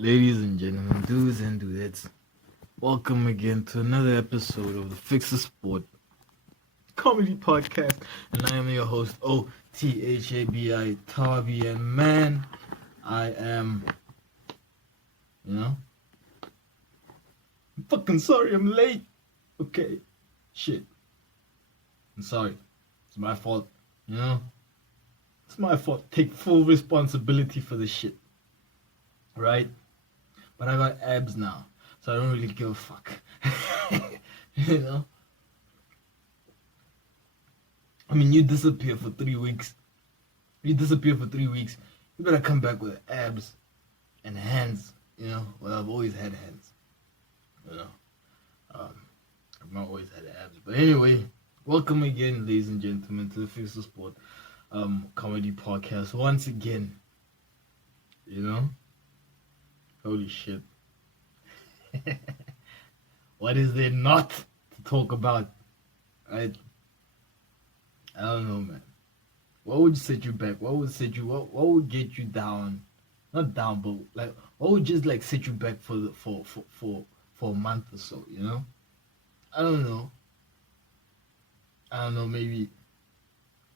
Ladies and gentlemen, dudes and dudettes, welcome again to another episode of the Fix the Sport Comedy Podcast. And I am your host, O-T-H-A-B-I, Tavi. And man, I am, I'm fucking sorry I'm late. Okay, shit. I'm sorry. It's my fault, It's my fault. Take full responsibility for this shit. Right? But I got abs now, so I don't really give a fuck. I mean, you disappear for 3 weeks. You better come back with abs and hands, Well, I've always had hands, I've not always had abs. But anyway, welcome again, ladies and gentlemen, to the Fix the Sport Comedy Podcast. Once again, Holy shit. What is there not to talk about? I don't know, man. What would set you back? What would get you down? Not down, but like what would just like set you back for a month or so, I don't know.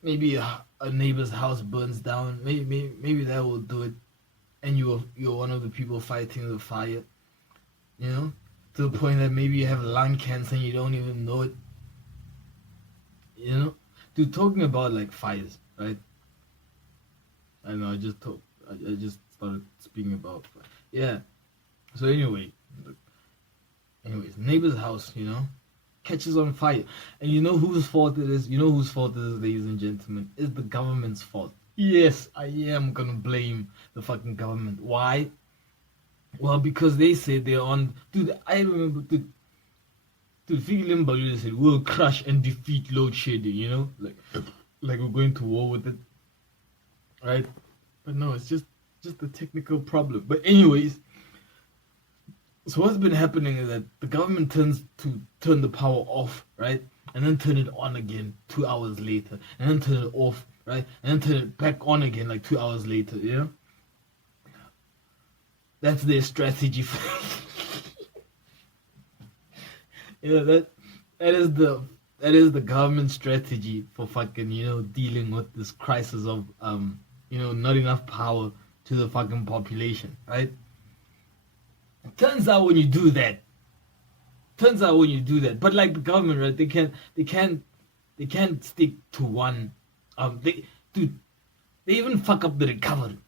Maybe a neighbor's house burns down. Maybe that will do it. And you're one of the people fighting the fire, to the point that maybe you have lung cancer and you don't even know it, Dude, talking about like fires, right? I know I just started speaking about fire. Yeah. So anyways, neighbor's house, catches on fire, and you know whose fault it is? Ladies and gentlemen? It's the government's fault. Yes, I am gonna blame the fucking government. Why? Well, because they said they're on. Dude, I remember. Dude, Fifa Ballon said we'll crush and defeat load shedding. Like we're going to war with it, right? But no, it's just a technical problem. But anyways, so what's been happening is that the government tends to turn the power off, right, and then turn it on again 2 hours later, and then turn it off. Right, and then turn it back on again like 2 hours later, That's their strategy for that is the government strategy for fucking, dealing with this crisis of not enough power to the fucking population, right? It turns out when you do that, but like the government, right, they can't stick to one. They even fuck up the recovery.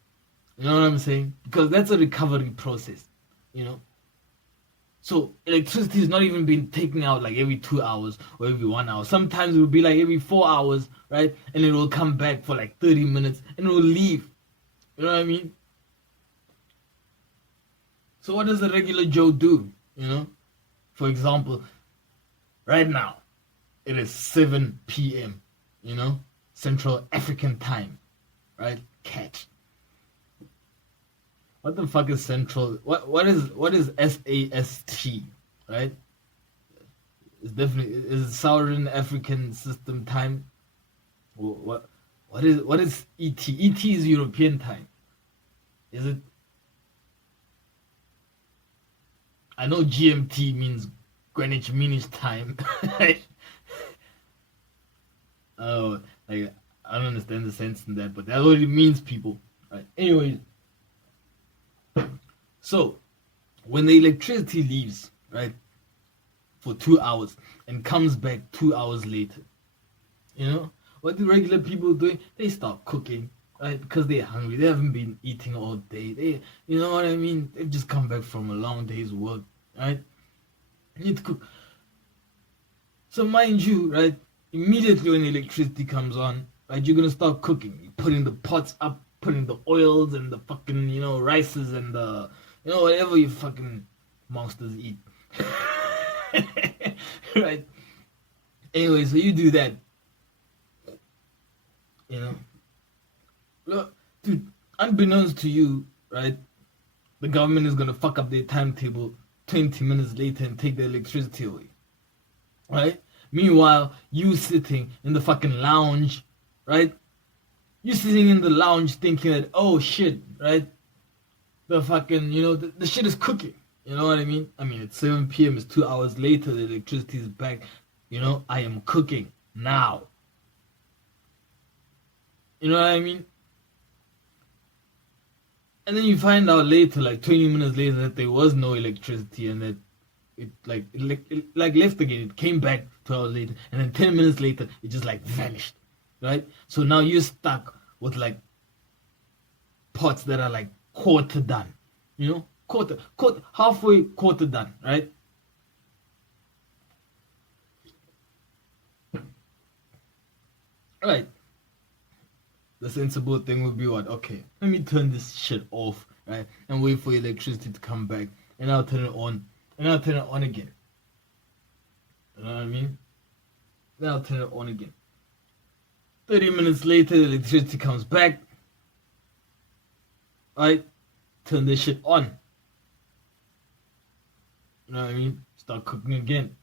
You know what I'm saying? Because that's a recovery process, So electricity is not even being taken out like every 2 hours or every 1 hour. Sometimes it will be like every 4 hours, right? And it will come back for like 30 minutes and it will leave. You know what I mean? So what does a regular Joe do? For example, right now, it is 7 p.m., Central African time, right? Catch. What the fuck is Central? What is SAST, right? It's definitely is Southern African System Time. What is ET? ET is European time. Is it? I know GMT means Greenwich Mean Time. Oh, like I don't understand the sense in that, but that's what it means, people. Right. Anyways, so when the electricity leaves, right, for 2 hours and comes back 2 hours later, what do regular people do? They start cooking, right, because they're hungry. They haven't been eating all day. They, you know what I mean? They've just come back from a long day's work, right? They need to cook. So mind you, right, immediately when electricity comes on, right, you're gonna start cooking. You're putting the pots up, putting the oils and the fucking, rices and the, whatever you fucking monsters eat. Right? Anyway, so you do that. Look, dude, unbeknownst to you, right, the government is gonna fuck up their timetable 20 minutes later and take the electricity away. Right? Meanwhile, you sitting in the fucking lounge, right? You're sitting in the lounge thinking that, oh shit, right? the fucking, the shit is cooking. You know what I mean? I mean, it's 7 p.m. It's 2 hours later. The electricity is back. I am cooking now. You know what I mean? And then you find out later, like 20 minutes later, that there was no electricity and that it left again. It came back 2 hours later, and then 10 minutes later, it just like vanished, right? So now you're stuck with like pots that are like quarter done, halfway quarter done, right? Right. The sensible thing would be what? Okay, let me turn this shit off, right? And wait for electricity to come back, and I'll turn it on, and I'll turn it on again. You know what I mean? Then I'll turn it on again. 30 minutes later, the electricity comes back. Right? Turn this shit on. You know what I mean? Start cooking again.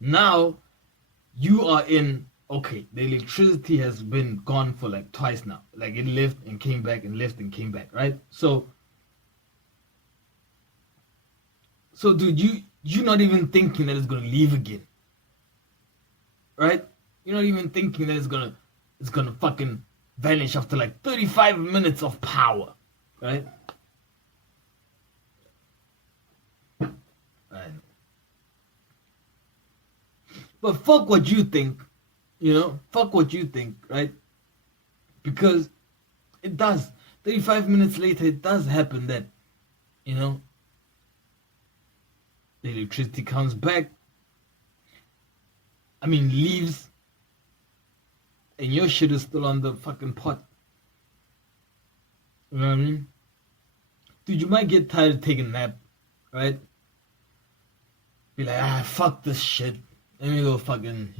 Now, you are in, okay, the electricity has been gone for like twice now. Like it left and came back and left and came back, right? So dude, you're not even thinking that it's gonna leave again. Right? You're not even thinking that it's gonna fucking vanish after like 35 minutes of power. Right? Right. But fuck what you think. Fuck what you think, right? Because it does. 35 minutes later, it does happen that, the electricity comes back. I mean, leaves. And your shit is still on the fucking pot. You know what I mean? Dude, you might get tired of taking a nap, right? Be like, fuck this shit. Let me go fucking,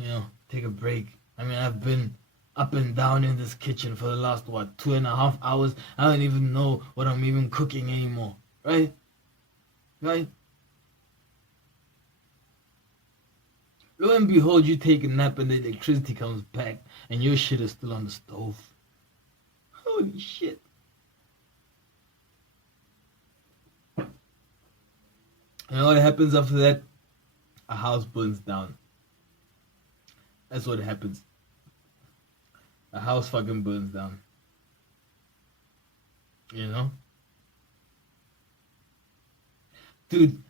take a break. I mean, I've been up and down in this kitchen for the last, 2.5 hours. I don't even know what I'm even cooking anymore. Right? Right? Lo and behold, you take a nap and the electricity comes back and your shit is still on the stove. Holy shit. You know what happens after that? A house burns down. That's what happens. A house fucking burns down. Dude,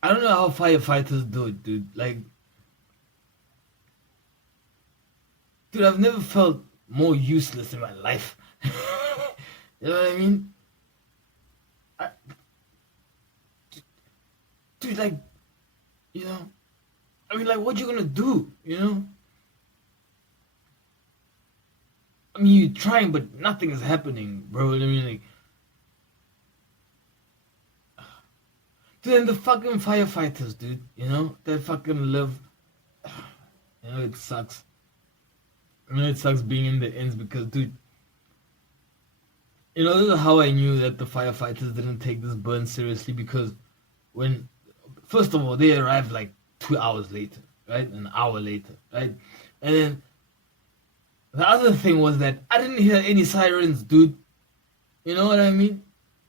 I don't know how firefighters do it, dude. Like, dude, I've never felt more useless in my life. You know what I mean? Dude, like, I mean, like, what you gonna do, I mean, you're trying, but nothing is happening, bro. I mean, like, dude, and the fucking firefighters, dude, that fucking live, it sucks. It sucks being in the ends because, dude, this is how I knew that the firefighters didn't take this burn seriously because first of all, they arrived like 2 hours later, right? An hour later, right? And then the other thing was that I didn't hear any sirens, dude. You know what I mean?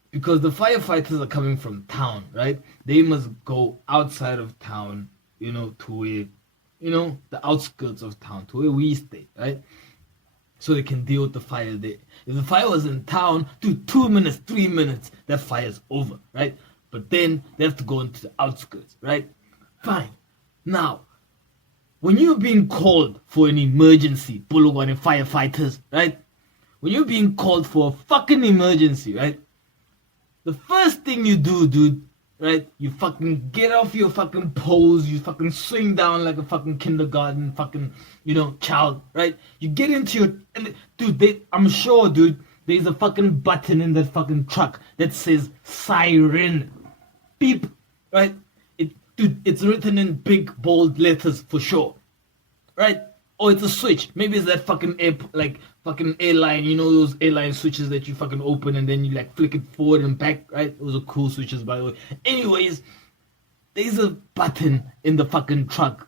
Because the firefighters are coming from town, right? They must go outside of town, to where, the outskirts of town, to where we stay, right? So they can deal with the fire there. If the fire was in town, dude, 2 minutes, 3 minutes, that fire's over, right? But then they have to go into the outskirts, right? Fine. Now, when you're being called for an emergency, Bulugwane firefighters, right? When you're being called for a fucking emergency, right? The first thing you do, dude, right? You fucking get off your fucking pose, you fucking swing down like a fucking kindergarten fucking, child, right? You get into your, dude, I'm sure, dude, there's a fucking button in that fucking truck that says siren. Beep, right? It's written in big bold letters for sure, right? Or it's a switch. Maybe it's that fucking fucking airline. Those airline switches that you fucking open and then you like flick it forward and back, right? Those are cool switches, by the way. Anyways, there's a button in the fucking truck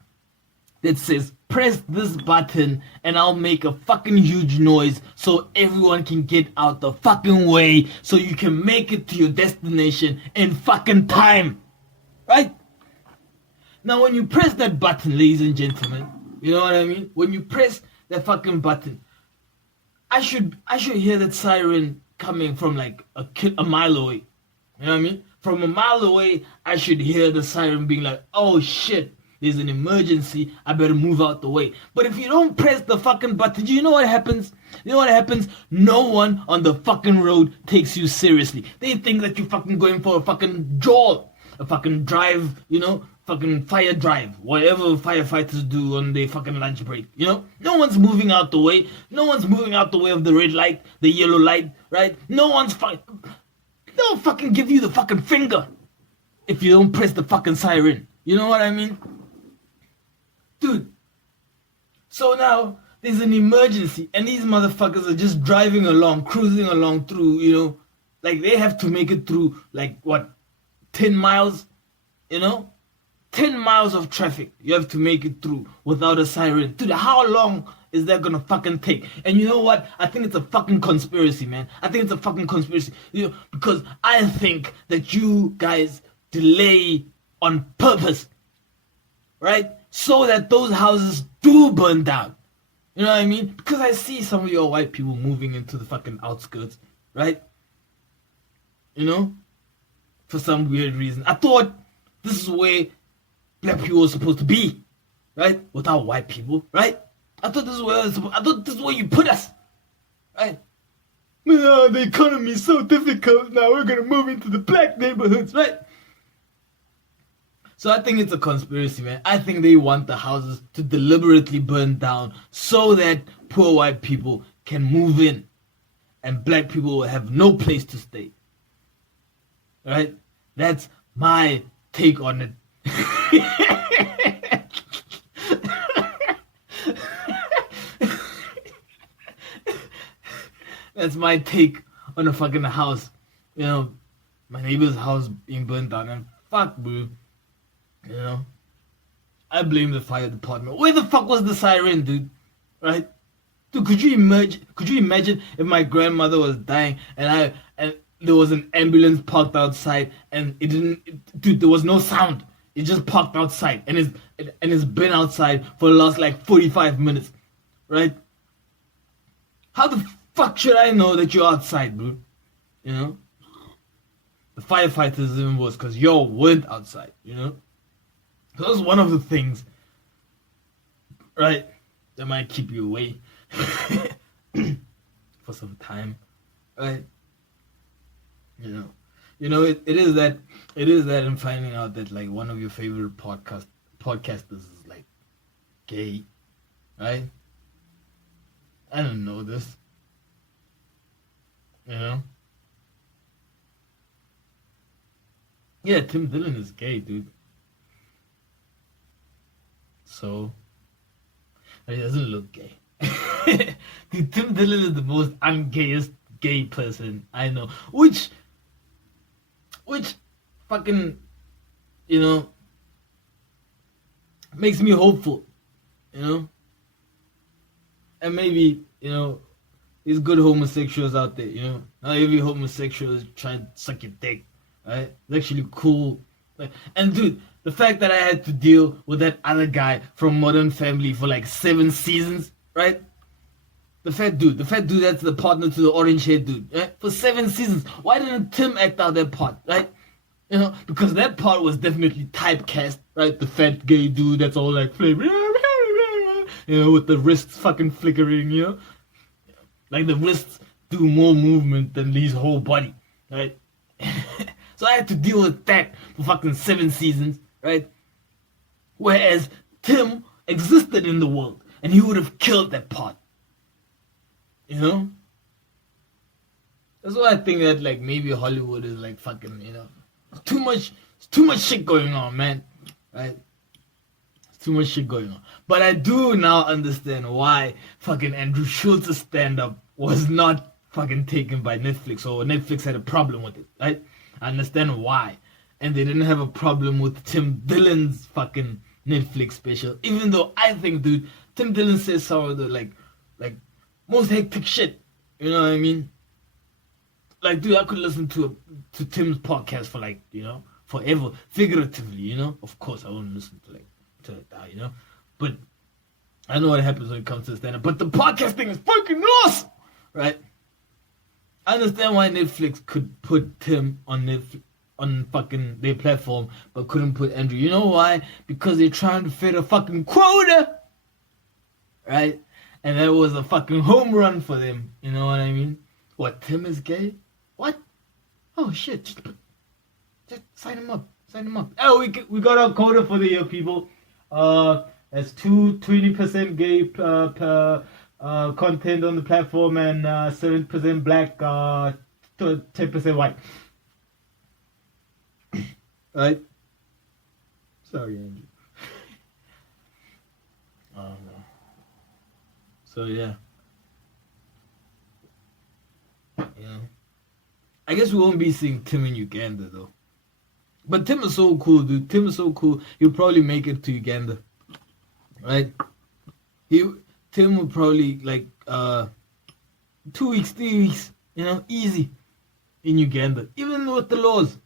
that says press this button and I'll make a fucking huge noise so everyone can get out the fucking way so you can make it to your destination in fucking time. Right? Now when you press that button, ladies and gentlemen, you know what I mean? When you press that fucking button, I should hear that siren coming from like a mile away. You know what I mean? From a mile away, I should hear the siren being like, oh shit, there's an emergency, I better move out the way. But if you don't press the fucking button, you know what happens? You know what happens? No one on the fucking road takes you seriously. They think that you're fucking going for a fucking jog, a fucking drive, you know, fucking fire drive, whatever firefighters do on their fucking lunch break, you know? No one's moving out the way. No one's moving out the way of the red light, the yellow light, right? They'll fucking give you the fucking finger if you don't press the fucking siren. You know what I mean? Dude. So now, there's an emergency, and these motherfuckers are just driving along, cruising along through, you know, like they have to make it through, like, what, 10 miles, you know? 10 miles of traffic you have to make it through without a siren. Dude, how long is that gonna fucking take? And you know what? I think it's a fucking conspiracy, man. I think it's a fucking conspiracy. You know, because I think that you guys delay on purpose, right? So that those houses do burn down. You know what I mean? Because I see some of your white people moving into the fucking outskirts, right? You know? For some weird reason. I thought this is where black people are supposed to be, right? Without white people, right? I thought this is where you put us, right? The economy is so difficult now. We're gonna move into the black neighborhoods, right? So I think it's a conspiracy, man. I think they want the houses to deliberately burn down so that poor white people can move in, and black people will have no place to stay. Right? That's my take on it. That's my take on a fucking house. You know, my neighbor's house being burned down, and fuck, bro. You know, I blame the fire department. Where the fuck was the siren, dude? Right? Dude, could you imagine if my grandmother was dying and there was an ambulance parked outside and dude, there was no sound. It just parked outside and it's been outside for the last like 45 minutes, right? How the fuck should I know that you're outside, bro? You know? The firefighters is even worse because y'all weren't outside, you know? So that's one of the things, right, that might keep you away for some time, right? You know, it is that I'm finding out that like one of your favorite podcasters is like gay, right? I don't know this, you know. Yeah, Tim Dillon is gay, dude. So, he doesn't look gay. Dude, Tim Dillon is the most ungayest gay person I know. Which fucking, you know, makes me hopeful, you know? And maybe, you know, there's good homosexuals out there, you know? Not every homosexual is trying to suck your dick, right? It's actually cool. And dude, the fact that I had to deal with that other guy from Modern Family for like 7 seasons, right? The fat dude that's the partner to the orange haired dude, right? For 7 seasons. Why didn't Tim act out that part, right? You know, because that part was definitely typecast, right? The fat gay dude that's all like flavor, you know, with the wrists fucking flickering, you know? Like the wrists do more movement than his whole body, right? So I had to deal with that for fucking 7 seasons, right? Whereas Tim existed in the world and he would have killed that part. You know? That's why I think that like maybe Hollywood is like fucking, you know, too much shit going on, man. Right? Too much shit going on. But I do now understand why fucking Andrew Schultz's stand-up was not fucking taken by Netflix, or Netflix had a problem with it, right? I understand why. And they didn't have a problem with Tim Dillon's fucking Netflix special. Even though I think, dude, Tim Dillon says some of the like most hectic shit. You know what I mean? Like, dude, I could listen to Tim's podcast for like, forever, figuratively. Of course, I wouldn't listen to that, But I know what happens when it comes to stand up. But the podcast thing is fucking awesome, right? I understand why Netflix could put Tim on fucking their platform, but couldn't put Andrew. You know why? Because they're trying to fit a fucking quota, right? And that was a fucking home run for them. You know what I mean? What, Tim is gay? What? Oh shit! Just sign him up. Sign him up. Oh, we got our quota for the year, people. That's 20% gay content on the platform and 7% black, 10% white. Right? Sorry, Andrew. No. So yeah. I guess we won't be seeing Tim in Uganda though. But Tim is so cool, dude. Tim is so cool. He'll probably make it to Uganda. Right? Tim will probably 2 weeks, 3 weeks, easy in Uganda. Even with the laws.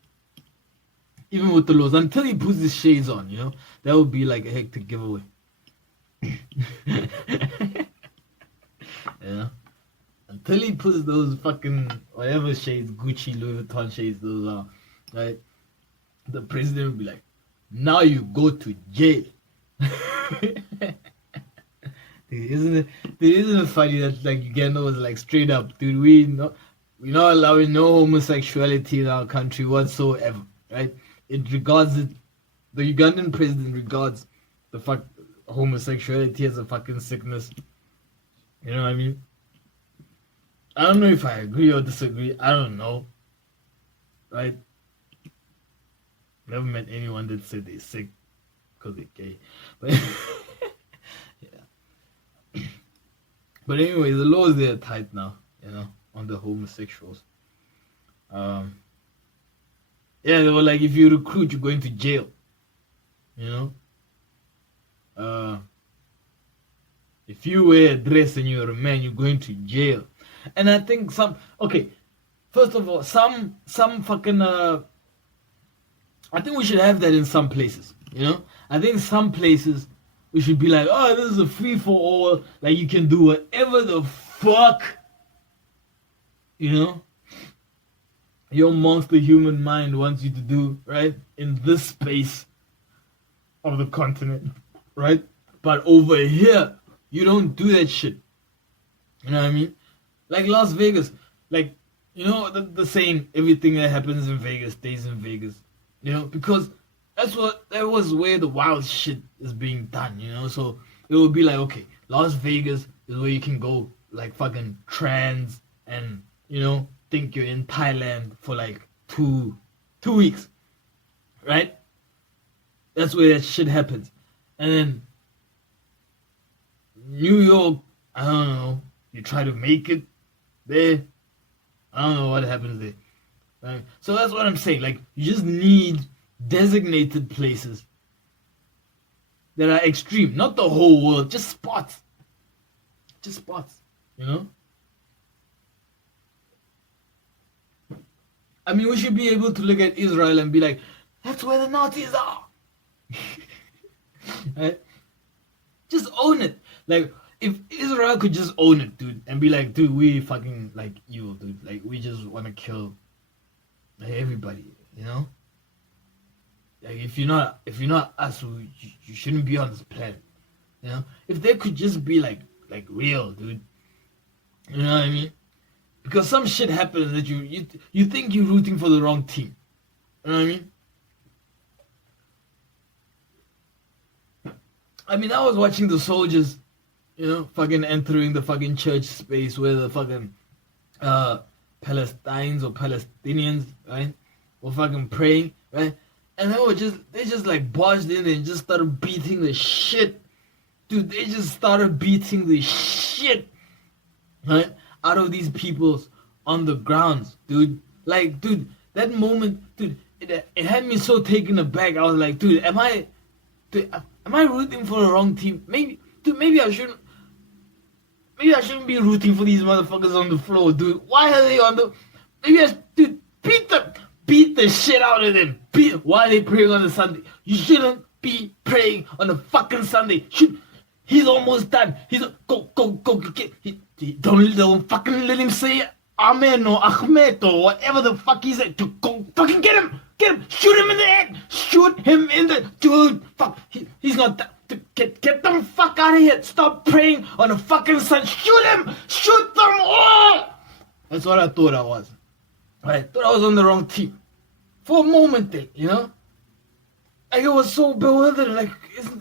Until he puts his shades on, that would be like a hectic giveaway. Until he puts those fucking whatever shades, Gucci, Louis Vuitton shades those are, right? The president will be like, now you go to jail. Dude, isn't it funny that Uganda was straight up, dude, we're not allowing no homosexuality in our country whatsoever, right? The Ugandan president regards the homosexuality as a fucking sickness. You know what I mean? I don't know if I agree or disagree. I don't know. Right? Never met anyone that said they're sick because they're gay. But yeah. But anyway, the laws there are tight now, on the homosexuals. Yeah, they were like, if you recruit, you're going to jail. If you wear a dress and you're a man, you're going to jail. And I think first of all, some fucking, I think we should have that in some places, I think some places we should be like, oh, this is a free for all, like you can do whatever the fuck, your monster human mind wants you to do, right? In this space of the continent, right? But over here, you don't do that shit. You know what I mean? Like Las Vegas, the saying, everything that happens in Vegas stays in Vegas, because that was where the wild shit is being done, so it would be like, okay, Las Vegas is where you can go, fucking trans and, think you're in Thailand for 2 weeks, right? That's where that shit happens. And then New York, I don't know, you try to make it there, I don't know what happens there. Right? So that's what I'm saying. You just need designated places that are extreme, not the whole world, just spots. Just spots, I mean, we should be able to look at Israel and be like, that's where the Nazis are. Right? Just own it. If Israel could just own it, dude, and be like, dude, we fucking evil, dude. We just want to kill everybody, if you're not us, you shouldn't be on this planet, If they could just be real, dude, you know what I mean? Because some shit happens that you think you're rooting for the wrong team, you know what I mean? I was watching the soldiers, fucking entering the fucking church space where the fucking Palestinians or Palestinians, right, were fucking praying, right? And they just barged in and just started beating the shit. Dude, they just started beating the shit, right, out of these peoples on the grounds, dude. Dude, that moment, dude, it had me so taken aback. I was like, dude, am I rooting for the wrong team? Maybe, Dude, maybe I shouldn't be rooting for these motherfuckers on the floor, dude. Why are they on the? Dude, beat the shit out of them. Why are they praying on the Sunday? You shouldn't be praying on a fucking Sunday. He's almost done. Go. Don't fucking let him say Amen or Ahmed or whatever the fuck he said. Go fucking get him. Shoot him in the head. Shoot him in the dude. Fuck. He's not that. Get the fuck out of here. Stop praying on a fucking Sunday. Shoot him. Shoot them all. That's what I thought I was. I thought I was on the wrong team. For a moment there, you know? Like, it was so bewildering. Like,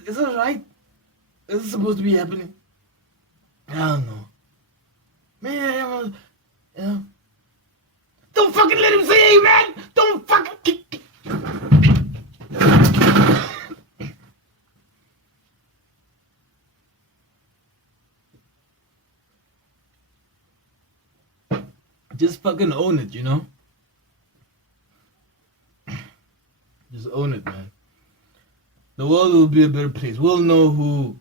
is it right? Is it supposed to be happening? I don't know. Man, you know? Don't fucking let him say amen! Don't fucking... Just fucking own it, you know? Just own it, man. The world will be a better place. We'll know who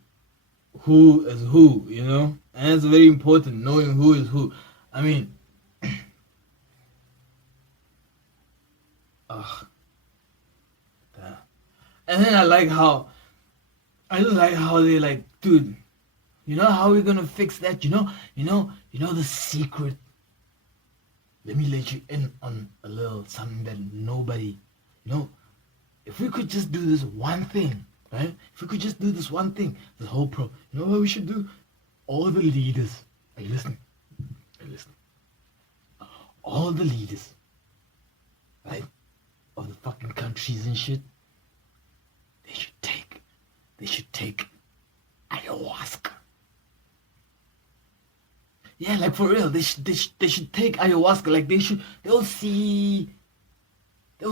is who, you know? And it's very important, knowing who is who. I mean... Ugh. Damn. And then I just like how they like, dude, you know how we're gonna fix that? You know the secret. Let me let you in on a little something that nobody, you know, if we could just do this one thing, right? If we could just do this one thing, this whole you know what we should do? All the leaders, are you listening? All the leaders, right, of the fucking countries and shit, they should take ayahuasca. Yeah, like for real, they should take ayahuasca. Like they'll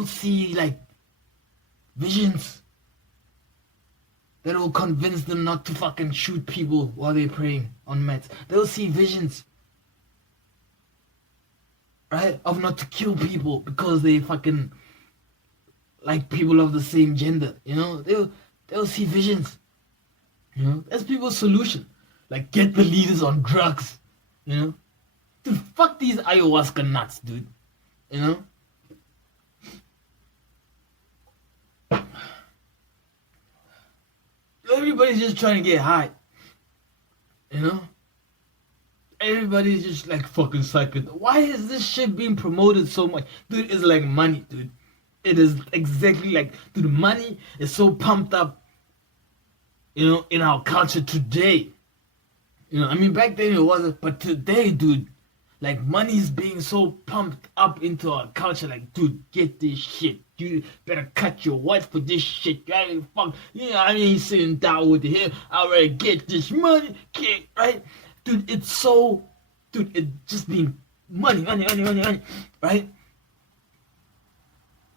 see like visions that will convince them not to fucking shoot people while they're praying on mats. They'll see visions, right, of not to kill people because they fucking like people of the same gender. You know, they'll see visions. You know, that's people's solution. Like, get the leaders on drugs. You know? Dude, fuck these ayahuasca nuts, dude. You know? Everybody's just trying to get high. You know? Everybody's just like fucking psychic. Why is this shit being promoted so much? Dude, it's like money, dude. It is exactly like, dude, money is so pumped up, you know, in our culture today. You know, I mean, back then it wasn't, but today, dude, like, money's being so pumped up into our culture. Like, dude, get this shit. You better cut your wife for this shit. Fuck, you know, I ain't sitting down with him. I already get this money, right? Dude, it's so, dude, it just being money, right?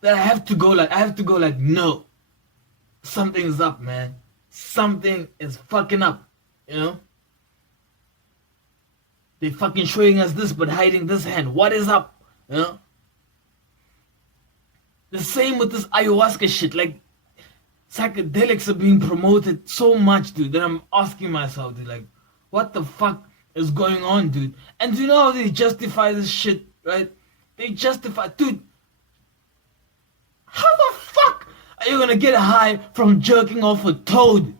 That I have to go like, no, something's up, man. Something is fucking up, you know? They fucking showing us this but hiding this hand. What is up? You know? The same with this ayahuasca shit. Like, psychedelics are being promoted so much, dude, that I'm asking myself, dude, like, what the fuck is going on, dude? And do you know how they justify this shit, right? They justify, dude, how the fuck are you gonna get high from jerking off a toad?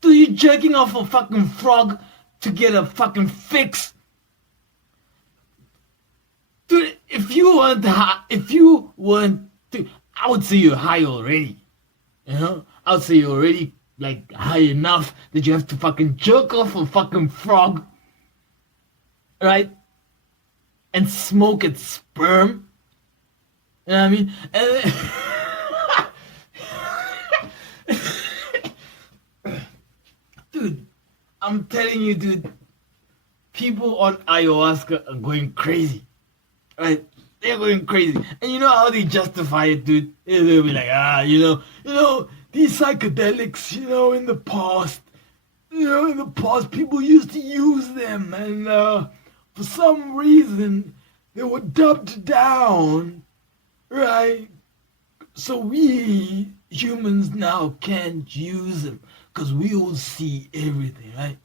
Dude, you jerking off a fucking frog to get a fucking fix. Dude, if you weren't high, dude, I would say you're high already. You know? I would say you're already, like, high enough that you have to fucking jerk off a fucking frog. Right? And smoke its sperm. You know what I mean? And dude, I'm telling you, dude, people on ayahuasca are going crazy, right? They're going crazy. And you know how they justify it, dude? They'll be like, you know, these psychedelics, you know, in the past, people used to use them, and for some reason, they were dubbed down, right? So we humans now can't use them because we all see everything, right?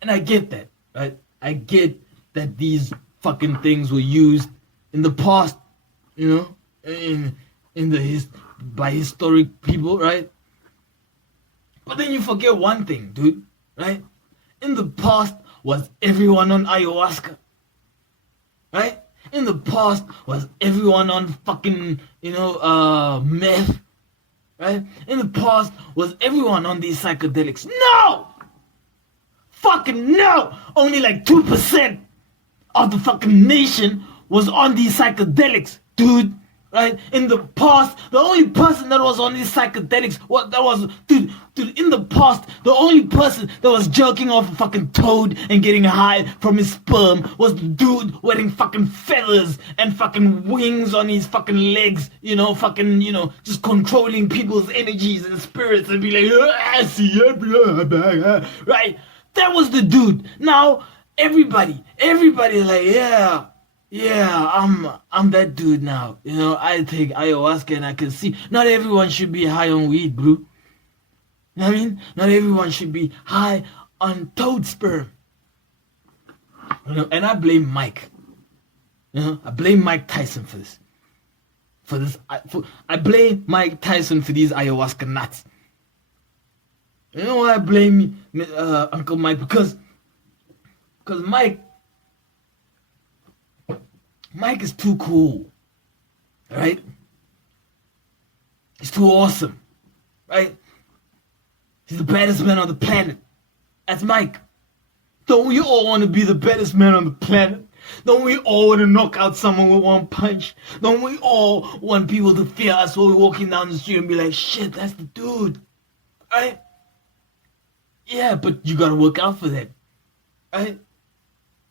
And I get that, right? I get that these fucking things were used in the past, you know, in the by historic people, right? But then you forget one thing, dude, right? In the past was everyone on ayahuasca, right? In the past was everyone on fucking, meth, right? In the past was everyone on these psychedelics. No! Fucking no! Only like 2% of the fucking nation was on these psychedelics, dude. Right? In the past, the only person that was on these psychedelics, dude, in the past, the only person that was jerking off a fucking toad and getting high from his sperm was the dude wearing fucking feathers and fucking wings on his fucking legs, just controlling people's energies and spirits and be like, I see it, right? That was the dude. Now, everybody like, yeah, I'm that dude now. I take ayahuasca and I can see not everyone should be high on weed, bro. You know what I mean? Not everyone should be high on toad sperm. And I blame Mike. I blame Mike Tyson for this. I blame Mike Tyson for these ayahuasca nuts. You know why I blame Uncle Mike? Because Mike is too cool, right? He's too awesome, right? He's the baddest man on the planet. That's Mike. Don't we all want to be the baddest man on the planet? Don't we all want to knock out someone with one punch? Don't we all want people to fear us while we're walking down the street and be like, shit, that's the dude, right? Yeah, but you gotta work out for that, right?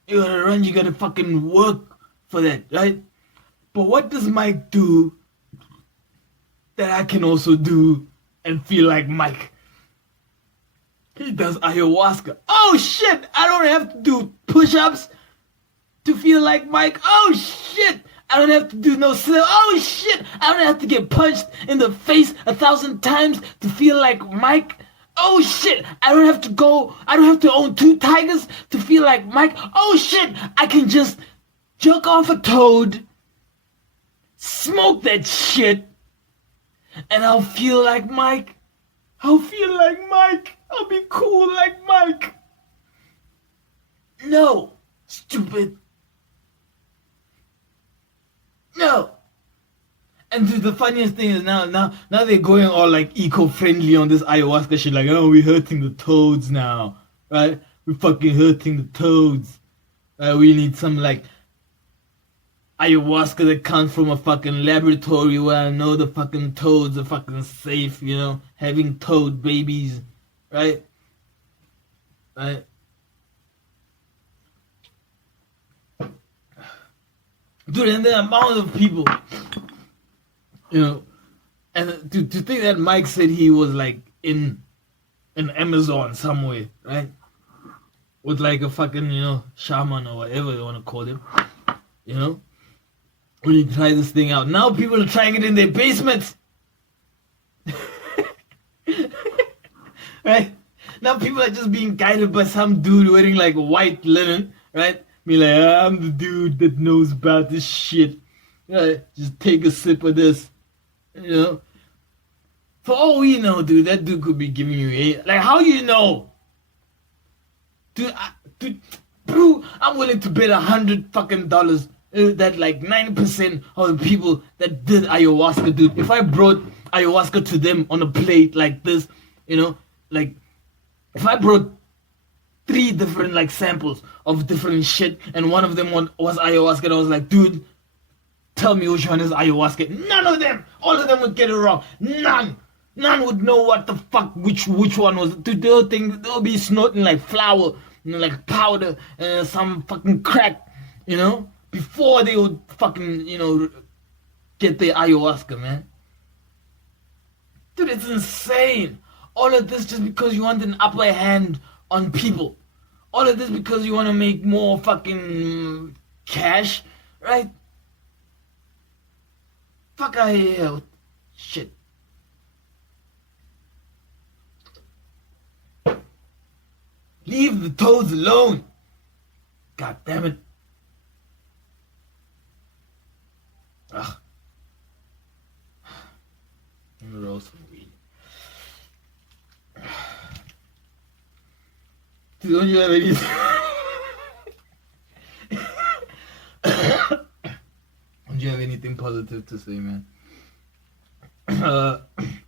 You gotta run, you gotta fucking work for that, right? But what does Mike do that I can also do and feel like Mike? He does ayahuasca. Oh shit! I don't have to do push-ups to feel like Mike. Oh shit! I don't have to do no slip. Oh shit! I don't have to get punched in the face 1,000 times to feel like Mike. Oh shit! I don't have to own 2 tigers to feel like Mike. Oh shit! I can just jerk off a toad, smoke that shit, and I'll feel like Mike. I'll feel like Mike. I'll be cool like Mike. No, stupid. No. And dude, the funniest thing is now they're going all like eco-friendly on this ayahuasca shit. Like, oh, we're hurting the toads now, right? We're fucking hurting the toads. We need some like ayahuasca that comes from a fucking laboratory where I know the fucking toads are fucking safe, having toad babies, right? Right? Dude, and the amount of people, and to think that Mike said he was like in Amazon somewhere, right? With like a fucking, shaman or whatever you want to call him, when you try this thing out. Now people are trying it in their basements. Right? Now people are just being guided by some dude wearing like white linen, right? Be like, I'm the dude that knows about this shit. Right? Just take a sip of this. For all we know, dude, that dude could be giving you a... Like, how you know? Dude, bro, I'm willing to bet $100 fucking dollars that like 90% of the people that did ayahuasca, dude, if I brought ayahuasca to them on a plate like this, like if I brought 3 different like samples of different shit and one of them was ayahuasca, and I was like, dude, tell me which one is ayahuasca. None of them, all of them would get it wrong. None would know what the fuck which one was. Dude, they'll be snorting like flour, like powder and some fucking crack, before they would fucking, get their ayahuasca, man. Dude, it's insane. All of this just because you want an upper hand on people. All of this because you want to make more fucking cash, right? Fuck out of here. Shit. Leave the toads alone. God damn it. Ugh. I'm roasting weed. Don't you have anything? Don't you have anything positive to say, man?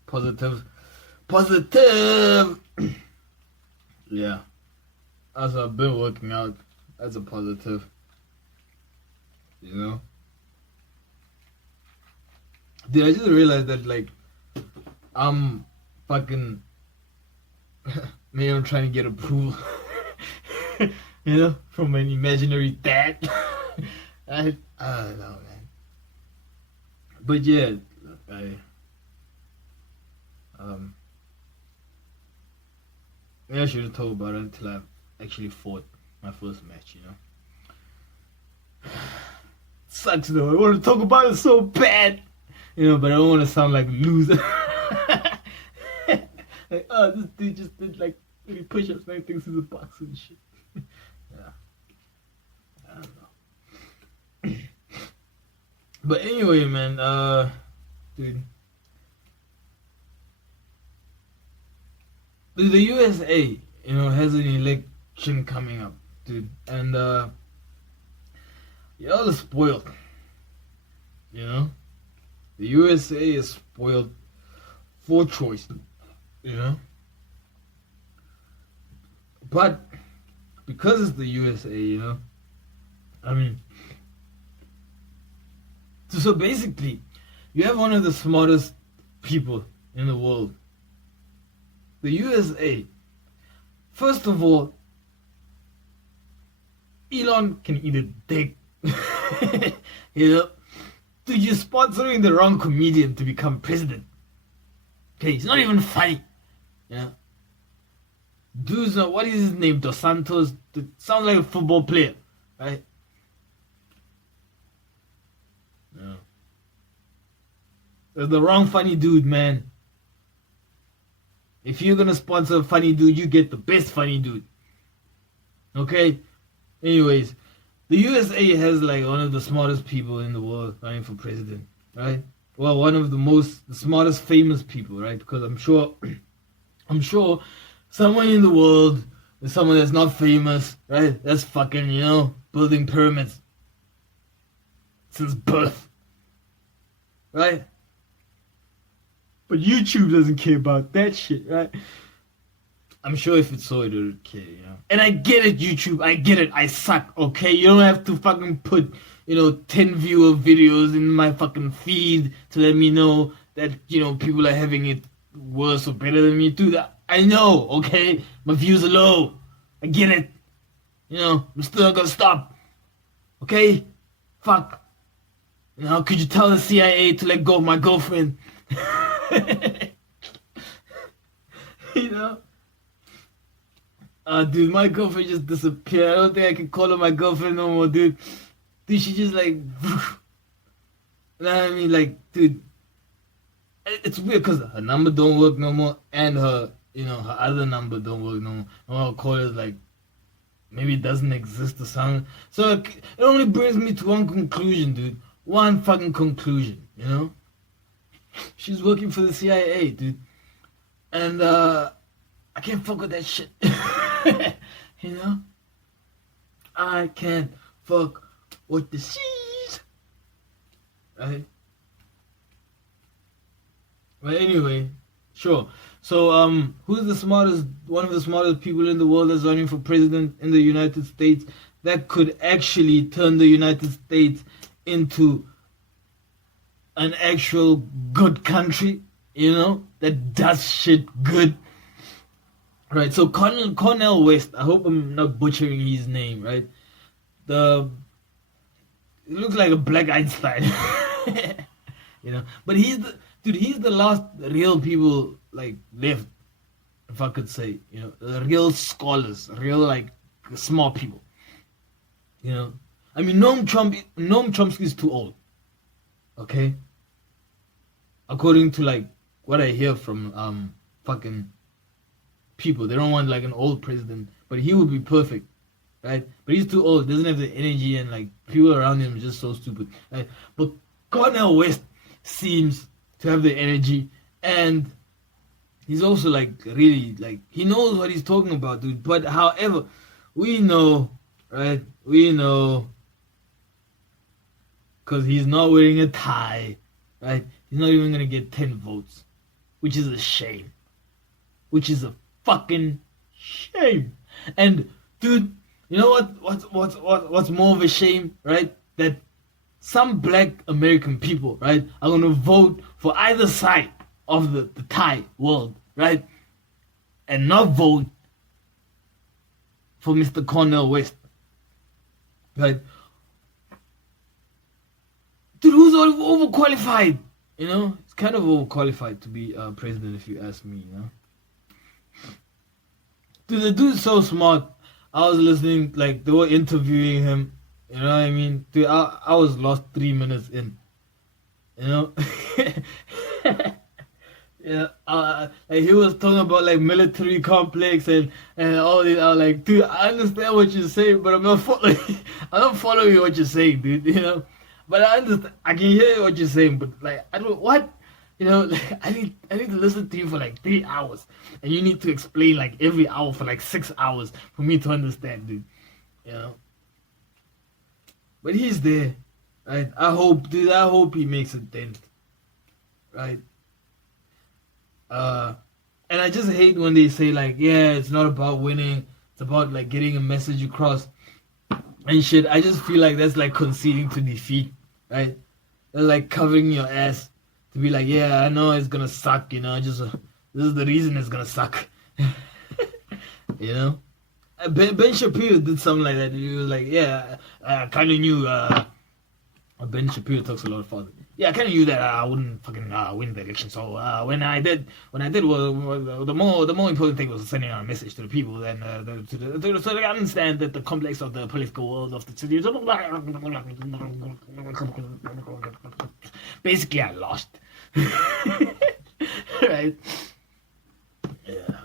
Positive. Yeah. As I've been working out, that's a positive. You know? Dude, I just realized that, like, I'm fucking... maybe I'm trying to get approval. You know? From an imaginary dad. I don't know, man. But yeah, maybe I should have told about it until I actually fought my first match, you know? Sucks though, I want to talk about it so bad, you know, but I don't want to sound like a loser. Like, oh, this dude just did like 30 push-ups, 9 things in the box and shit. Yeah. I don't know. But anyway, man, dude. The USA, you know, has an election coming up, dude. And, y'all are spoiled. You know? The USA is spoiled for choice, you know? But, because it's the USA, you know? I mean... So basically, you have one of the smartest people in the world. The USA. First of all, Elon can eat a dick. You know? Dude, you're sponsoring the wrong comedian to become president. Okay, he's not even funny. You know? Dude's what is his name? Dos Santos? Sounds like a football player. Right? No. That's the wrong funny dude, man. If you're gonna sponsor a funny dude, you get the best funny dude. Okay? Anyways, the USA has like one of the smartest people in the world running for president, right? Well, one of the smartest famous people, right? Because I'm sure someone in the world is someone that's not famous, right? That's fucking, you know, building pyramids since birth, right? But YouTube doesn't care about that shit, right? I'm sure if it saw it would care, you know? And I get it, YouTube, I get it, I suck, okay? You don't have to fucking put, you know, 10 viewer videos in my fucking feed to let me know that, you know, people are having it worse or better than me. Dude, I know, okay? My views are low. I get it. You know, I'm still not gonna stop. Okay? Fuck. You know, could you tell the CIA to let go of my girlfriend? You know? Dude, my girlfriend just disappeared. I don't think I can call her my girlfriend no more, dude. Dude, she just like... You know what I mean? Like, dude... It's weird because her number don't work no more and her, you know, her other number don't work no more. And I'll call it like... Maybe it doesn't exist or something. So it only brings me to one conclusion, dude. One fucking conclusion, you know? She's working for the CIA, dude. And, I can't fuck with that shit. You know? I can't fuck with the shit. Right? But anyway, sure. So, who's the smartest, one of the smartest people in the world that's running for president in the United States that could actually turn the United States into an actual good country, you know, that does shit good? Right, so Cornel West, I hope I'm not butchering his name, right? It looks like a black Einstein. You know, but he's the last real people like left, if I could say, you know, real scholars, real like smart people. You know, I mean, Noam Chomsky is too old. Okay, according to like what I hear from fucking people, they don't want like an old president, but he would be perfect, right? But he's too old, doesn't have the energy, and like people around him are just so stupid. Right? But Cornel West seems to have the energy, and he's also like really like he knows what he's talking about, dude. But however, we know, right? We know because he's not wearing a tie, right? He's not even gonna get 10 votes, which is a shame. Which is a fucking shame. And dude, you know what's more of a shame, right? That some black American people, right, are gonna vote for either side of the Thai world, right? And not vote for Mr. Cornel West. Right? Dude, who's overqualified? You know? It's kind of overqualified to be president if you ask me, you know? Dude, the dude's so smart. I was listening, like, they were interviewing him. You know what I mean? Dude, I was lost 3 minutes in. You know? Yeah, like he was talking about like military complex and all this. I was like, dude, I understand what you're saying, but I'm not following. I'm not following what you're saying, dude. You know, but I understand. I can hear what you're saying, but like, I don't what. You know, like I need to listen to you for like 3 hours, and you need to explain like every hour for like 6 hours for me to understand, dude. You know. But he's there, right? I hope, dude. I hope he makes a dent, right? And I just hate when they say like, yeah, it's not about winning, it's about like getting a message across and shit. I just feel like that's like conceding to defeat, right? That's like covering your ass to be like, yeah, I know it's gonna suck, you know, just this is the reason it's gonna suck. You know? Ben Shapiro did something like that. He was like, yeah, I kind of knew. Ben Shapiro talks a lot of father. Yeah, I kind of knew that I wouldn't fucking win the election. So when I did, well, the more important thing was sending out a message to the people and so they understand that the complex of the political world of the city. Basically, I lost. Right? Yeah.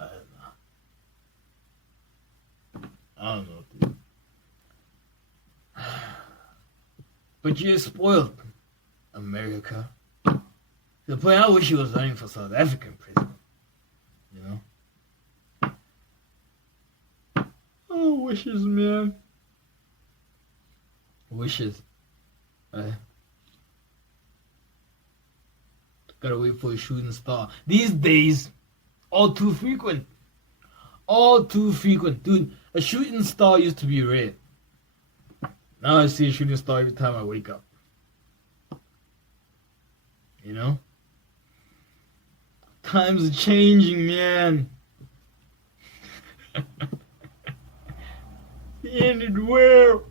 I don't know, dude. But you're spoiled, America. To the point I wish he was running for South African president. You know? Oh, wishes, man. Wishes. Gotta wait for a shooting star. These days, all too frequent. All too frequent. Dude, a shooting star used to be rare. Now I see a shooting star every time I wake up. You know? Times are changing, man. The ended well.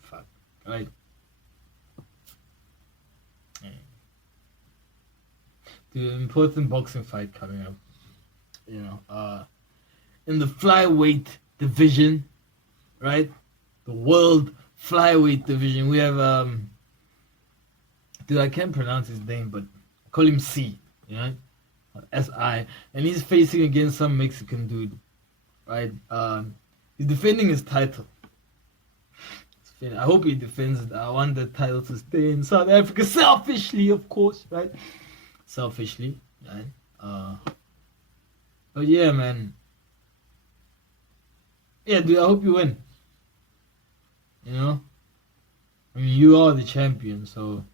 Fuck. Right. The important boxing fight coming up. You know, in the flyweight division, right? The world flyweight division, we have dude, I can't pronounce his name, but I call him C, you know, S-I, and he's facing against some Mexican dude, right? He's defending his title. I hope he defends it. I want the title to stay in South Africa, selfishly, of course, right? Selfishly, right? But yeah, man. Yeah, dude, I hope you win. You know? I mean, you are the champion, so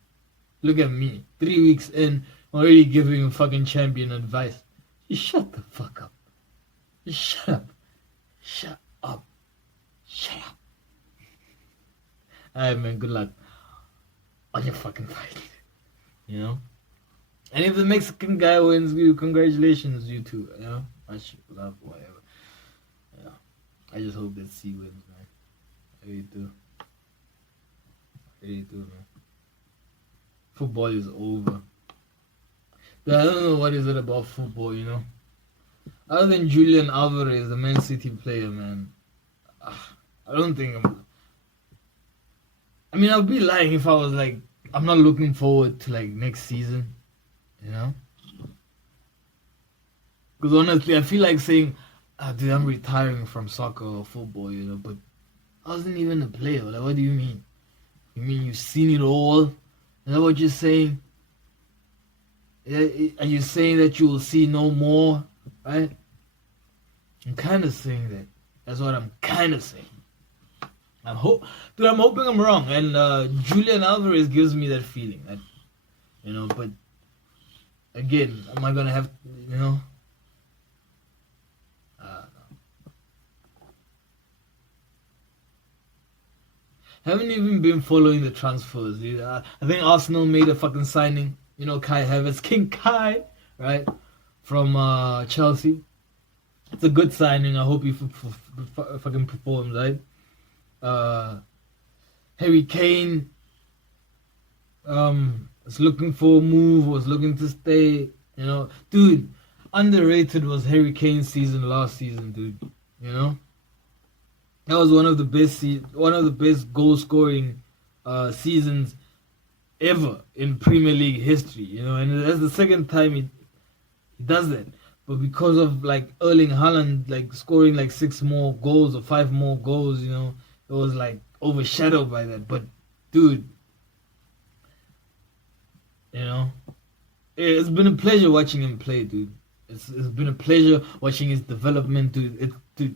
look at me. 3 weeks in, already giving fucking champion advice. You shut the fuck up. Just shut up. Shut up. Shut up. Alright, man, good luck on your fucking fight. You know? And if the Mexican guy wins, you congratulations, you too. You know? Much love, whatever. Yeah. I just hope that C wins, man. I really do. I really do, man. Football is over. But I don't know what is it about football, you know? Other than Julian Alvarez, the Man City player, man. I don't think I mean, I'd be lying if I was like, I'm not looking forward to like next season, you know? Because honestly, I feel like saying, dude, I'm retiring from soccer or football, but I wasn't even a player. Like, what do you mean? You mean you've seen it all? Is that what you're saying? Are you saying that you will see no more? Right? I'm kind of saying that. That's what I'm kind of saying. I'm hoping I'm wrong. And Julian Alvarez gives me that feeling. That, but again, am I going to have, haven't even been following the transfers, dude. I think Arsenal made a fucking signing. Kai Havertz, King Kai, right? From Chelsea. It's a good signing. I hope he fucking performs, right? Harry Kane is looking for a move, was looking to stay. Dude, underrated was Harry Kane's season last season, dude. That was one of the best goal scoring seasons ever in Premier League history. And that's the second time he does that. But because of like Erling Haaland like scoring like 6 more goals or 5 more goals, it was like overshadowed by that. But dude, it's been a pleasure watching him play, dude. It's been a pleasure watching his development, dude.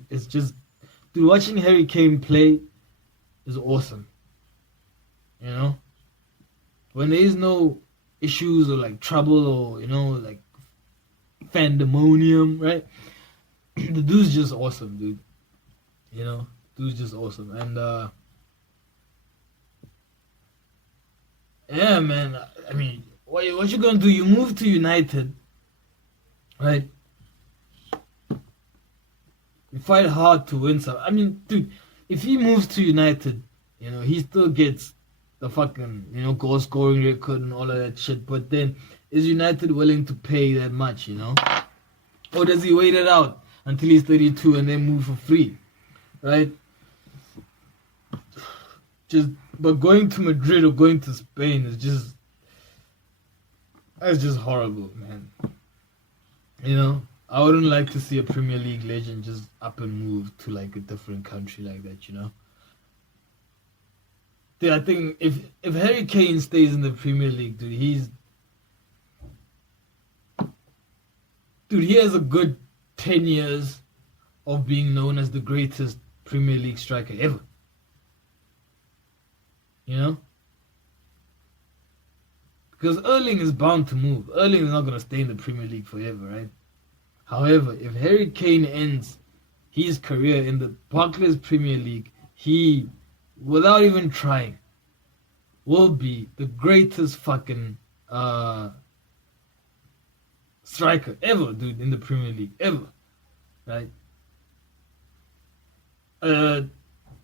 It's just, dude, watching Harry Kane play is awesome. When there is no issues or like trouble or like fandemonium, right? The dude's just awesome, dude. Dude's just awesome. And yeah, man. I mean, what you gonna do? You move to United, right? You fight hard to win some. I mean, dude, if he moves to United, he still gets the fucking, goal scoring record and all of that shit. But then, is United willing to pay that much, Or does he wait it out until he's 32 and then move for free, right? But going to Madrid or going to Spain is that's just horrible, man. I wouldn't like to see a Premier League legend just up and move to like a different country like that, Dude, I think if Harry Kane stays in the Premier League, dude, he has a good 10 years of being known as the greatest Premier League striker ever. Because Erling is bound to move. Erling is not going to stay in the Premier League forever, right? However, if Harry Kane ends his career in the Barclays Premier League, he, without even trying, will be the greatest fucking striker ever, dude, in the Premier League, ever, right? That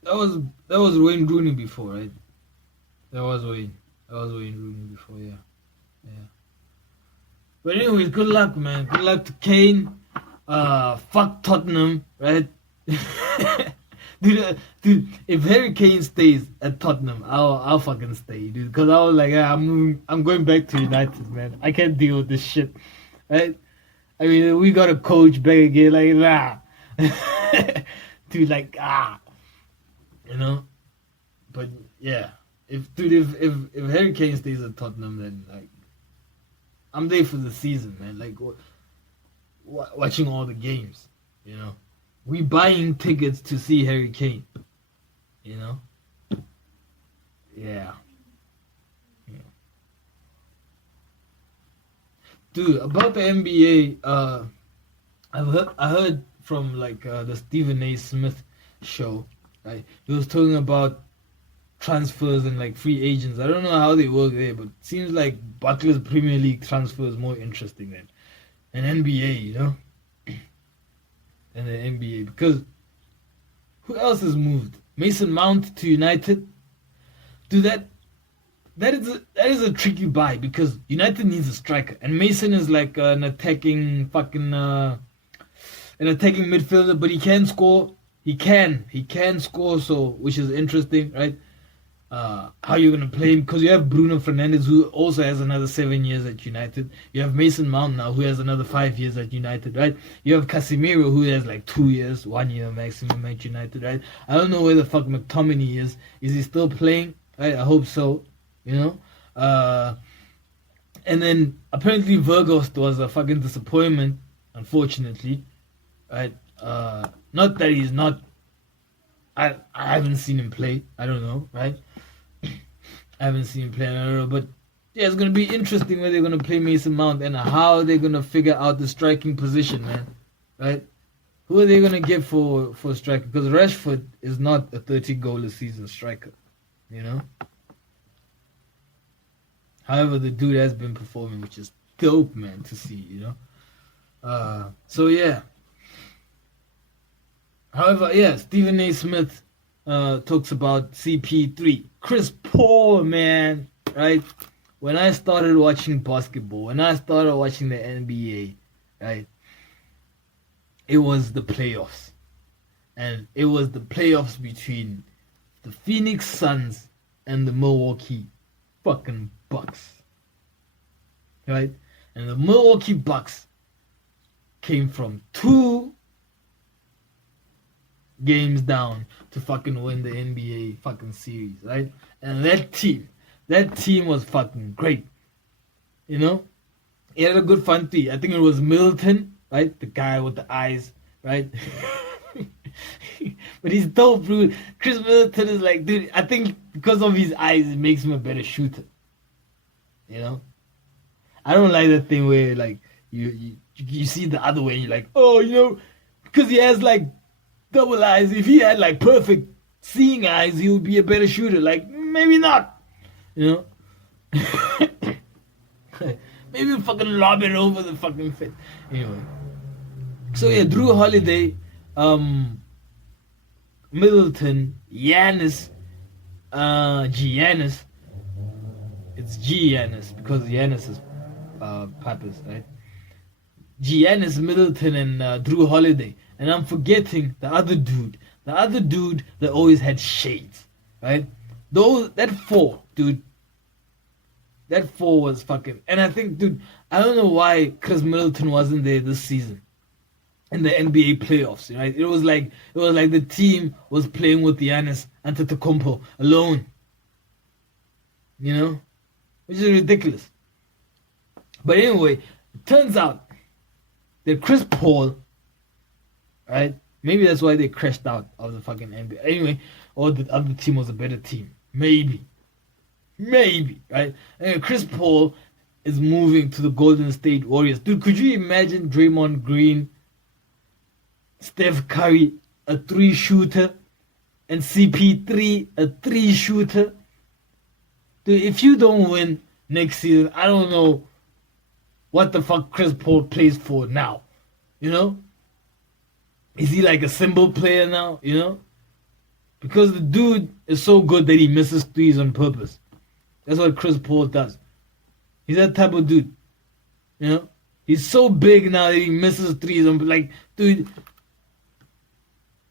was Wayne Rooney before, right? That was Wayne Rooney before, yeah. But anyways, good luck, man. Good luck to Kane. Fuck Tottenham, right? Dude, if Harry Kane stays at Tottenham, I'll fucking stay, dude. Because I was like, I'm going back to United, man. I can't deal with this shit, right? I mean, we got a coach back again, like, nah. Dude, like, But yeah, if Harry Kane stays at Tottenham, then like, I'm there for the season, man. Like, watching all the games, We buying tickets to see Harry Kane, Yeah. Dude, about the NBA, I heard from like the Stephen A. Smith show, right? He was talking about transfers and like free agents. I don't know how they work there, but it seems like Barclays Premier League transfer is more interesting than an NBA, And the NBA, because who else has moved? Mason Mount to United. Dude, that is a tricky buy because United needs a striker, and Mason is like an attacking midfielder, but he can score. He can score, so which is interesting, right? how you're gonna play him, because you have Bruno Fernandes, who also has another 7 years at United. You have Mason Mount now, who has another 5 years at United, right? You have Casemiro, who has like 2 years, 1 year maximum at United, right? I don't know where the fuck McTominay is. Is he still playing? Right? I hope so. You know. And then apparently Virgost was a fucking disappointment, unfortunately, right? Not that he's not. I haven't seen him play. I don't know, right? I haven't seen him play. I don't know, but yeah, it's gonna be interesting where they're gonna play Mason Mount and how they're gonna figure out the striking position, man. Right? Who are they gonna get for striker? Because Rashford is not a 30-goal a season striker, you know. However, the dude has been performing, which is dope, man, to see, you know. So yeah. However, yeah, Stephen A. Smith talks about CP3. Chris Paul, man, right? When I started watching basketball, when I started watching the NBA, right, it was the playoffs. And it was the playoffs between the Phoenix Suns and the Milwaukee fucking Bucks. Right? And the Milwaukee Bucks came from 2 games down to fucking win the NBA fucking series, right? And that team was fucking great. You know? He had a good front three. I think it was Middleton, right? The guy with the eyes, right? But he's dope, dude. Chris Middleton is like, dude, I think because of his eyes, it makes him a better shooter. You know? I don't like that thing where, like, you see the other way and you're like, oh, you know, because he has, like, double eyes. If he had, like, perfect seeing eyes, he would be a better shooter. Like, maybe not. You know? Maybe fucking lob it over the fucking fit. Anyway. So, yeah, Drew Holiday, Middleton, Giannis, Giannis. It's Giannis because Giannis is Pappas, right? Giannis, Middleton, and Drew Holiday. And I'm forgetting the other dude that always had shades, right? That 4, dude. That 4 was fucking. And I think, dude, I don't know why Chris Middleton wasn't there this season in the NBA playoffs, right? It was like the team was playing with Giannis Antetokounmpo alone, you know, which is ridiculous. But anyway, it turns out that Chris Paul, right? Maybe that's why they crashed out of the fucking NBA. Anyway, or the other team was a better team. Maybe, right? And Chris Paul is moving to the Golden State Warriors. Dude, could you imagine Draymond Green, Steph Curry, a 3-shooter, and CP3, a 3-shooter? Dude, if you don't win next season, I don't know what the fuck Chris Paul plays for now. You know? Is he like a symbol player now? You know? Because the dude is so good that he misses threes on purpose. That's what Chris Paul does. He's that type of dude. You know? He's so big now that he misses threes. Like, dude,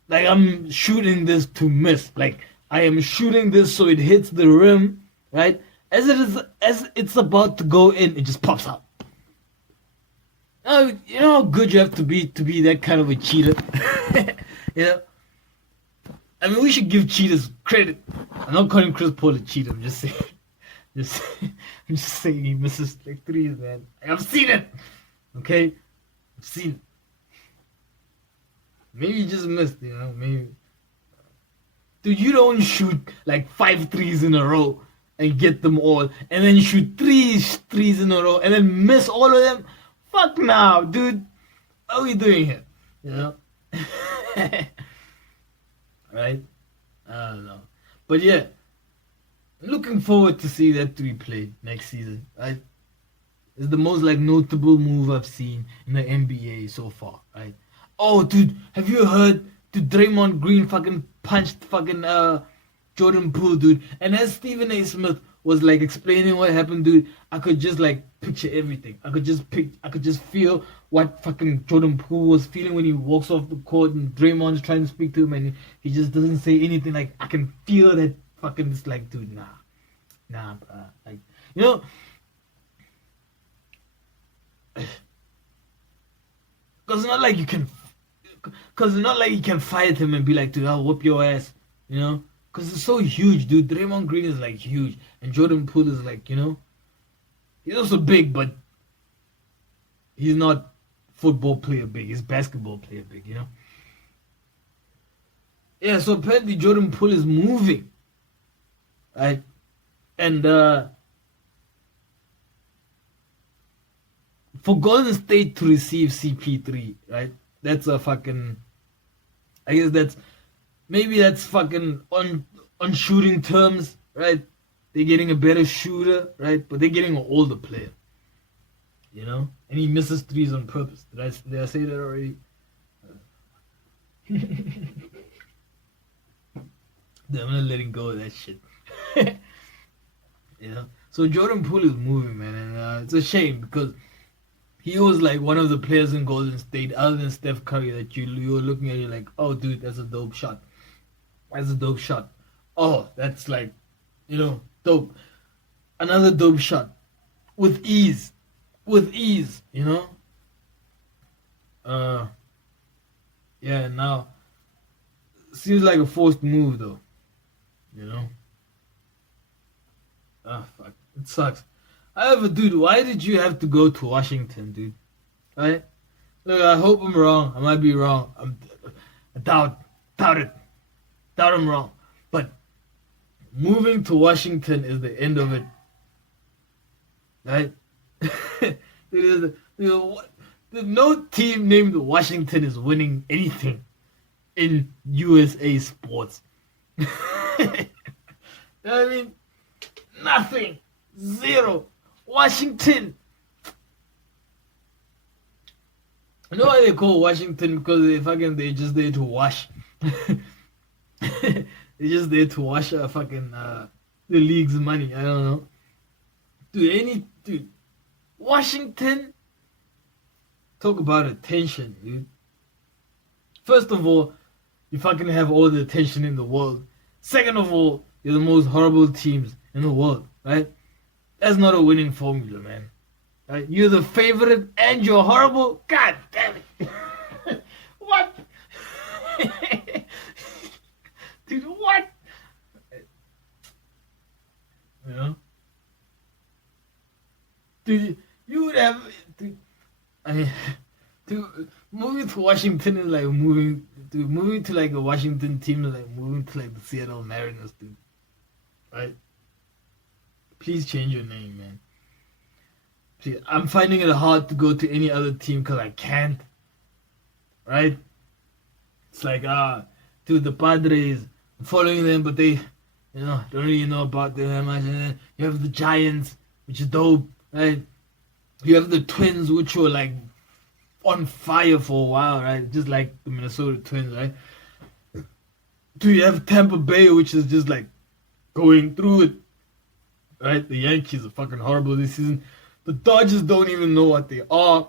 like I'm shooting this to miss. Like, I am shooting this so it hits the rim, right? As it's about to go in, it just pops out. You know how good you have to be that kind of a cheater? You know? I mean, we should give cheaters credit. I'm not calling Chris Paul a cheater. I'm just saying. I'm just saying he misses like threes, man. I've seen it. Okay? I've seen it. Maybe he just missed, you know? Maybe. Dude, you don't shoot like 5 threes in a row and get them all, and then shoot 3 threes in a row and then miss all of them. Fuck now, dude. What are we doing here? You know? Right? I don't know. But yeah, looking forward to see that 3 play next season. Right? It's the most like notable move I've seen in the NBA so far. Right? Oh, dude, have you heard? Dude, Draymond Green fucking punched fucking Jordan Poole, dude. And as Stephen A. Smith was like explaining what happened, dude, I could just like picture everything. I could just feel what fucking Jordan Poole was feeling when he walks off the court and Draymond's trying to speak to him and he just doesn't say anything. Like, I can feel that fucking just like, dude, nah, bruh. Like, you know, because it's not like you can fight him and be like, dude, I'll whoop your ass, you know? Because it's so huge, dude. Draymond Green is like huge, and Jordan Poole is like, you know, he's also big, but he's not football player big. He's basketball player big, you know? Yeah, so apparently Jordan Poole is moving, right? And for Golden State to receive CP3, right? That's a fucking, I guess that's fucking on shooting terms, right? They're getting a better shooter, right? But they're getting an older player, you know? And he misses threes on purpose. Did I say that already? I'm not letting go of that shit. You know? So Jordan Poole is moving, man, and it's a shame because he was like one of the players in Golden State, other than Steph Curry, that you were looking at, you like, oh, dude, that's a dope shot. That's a dope shot. Oh, that's like, you know, dope. Another dope shot with ease, you know. Yeah. Now seems like a forced move though, you know. Ah, fuck, it sucks. However, dude, why did you have to go to Washington, dude? Right? Look, I hope I'm wrong. I might be wrong. I doubt it. Doubt I'm wrong. But moving to Washington is the end of it. Right? No team named Washington is winning anything in USA sports. You know what I mean? Nothing. Zero. Washington. You know why they call Washington? Because they're just there to wash. They're just there to wash fucking the league's money. I don't know. Dude, Washington. Talk about attention, dude. First of all, you fucking have all the attention in the world. Second of all, you're the most horrible teams in the world, right? That's not a winning formula, man. Right? You're the favorite and you're horrible. God damn it. What? Dude, what? You know? Dude, you would have... Dude, I mean... Dude, moving to Washington is like moving... Dude, moving to like a Washington team is like moving to like the Seattle Mariners, dude. Right? Please change your name, man. See, I'm finding it hard to go to any other team because I can't. Right? It's like, dude, the Padres, I'm following them, but they, don't really know about them that much. And then you have the Giants, which is dope, right? You have the Twins, which were like on fire for a while, right? Just like the Minnesota Twins, right? Dude, you have Tampa Bay, which is just like going through it, right? The Yankees are fucking horrible this season. The Dodgers don't even know what they are.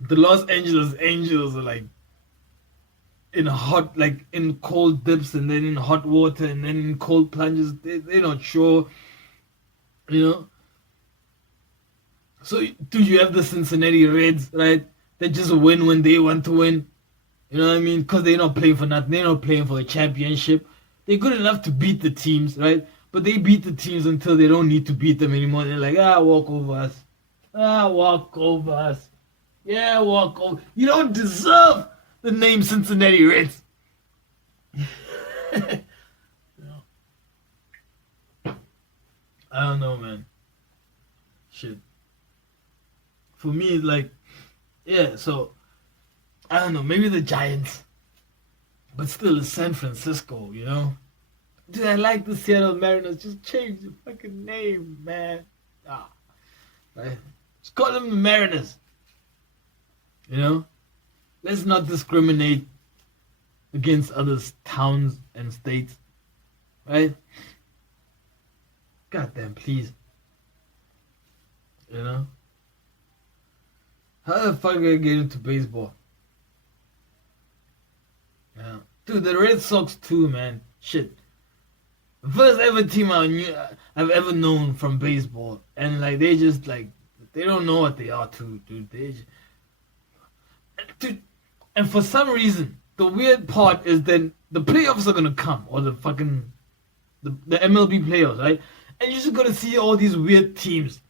The Los Angeles Angels are like in cold dips and then in hot water and then in cold plunges. They're not sure, you know. So, dude, you have the Cincinnati Reds, right? They just win when they want to win. You know what I mean? Because they're not playing for nothing. They're not playing for a championship. They're good enough to beat the teams, right? But they beat the teams until they don't need to beat them anymore. They're like, walk over us. Walk over us. Yeah, walk over. You don't deserve the name Cincinnati Reds. I don't know, man. Shit. For me, it's like, yeah, so, I don't know, maybe the Giants. But still, it's San Francisco, you know? Dude, I like the Seattle Mariners. Just change the fucking name, man. Right? Just call them the Mariners. You know? Let's not discriminate against other towns and states. Right? Goddamn, please. You know? How the fuck did I get into baseball? Yeah. Dude, the Red Sox too, man. Shit. First ever team I've ever known from baseball, and like they just like they don't know what they are too, dude. Dude, and for some reason, the weird part is then the playoffs are gonna come, or the MLB playoffs, right? And you're just gonna see all these weird teams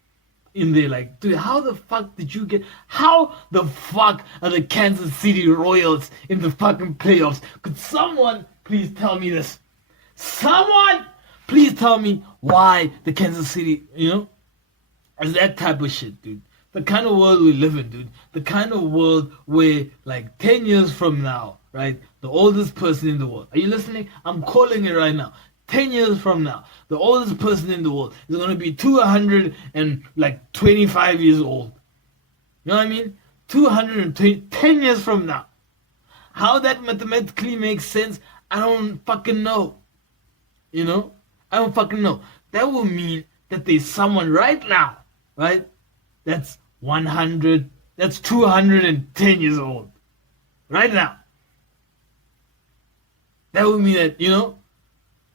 in there. Like, dude, how the fuck did you get? How the fuck are the Kansas City Royals in the fucking playoffs? Could someone please tell me this? Someone please tell me why the Kansas City, is that type of shit, dude. The kind of world we live in, dude. The kind of world where, like, 10 years from now, right, the oldest person in the world. Are you listening? I'm calling it right now. 10 years from now, the oldest person in the world is going to be 225 years old. You know what I mean? 220, 10 years from now. How that mathematically makes sense, I don't fucking know. I don't fucking know. That will mean that there's someone right now, right, that's 210 years old. Right now. That would mean that,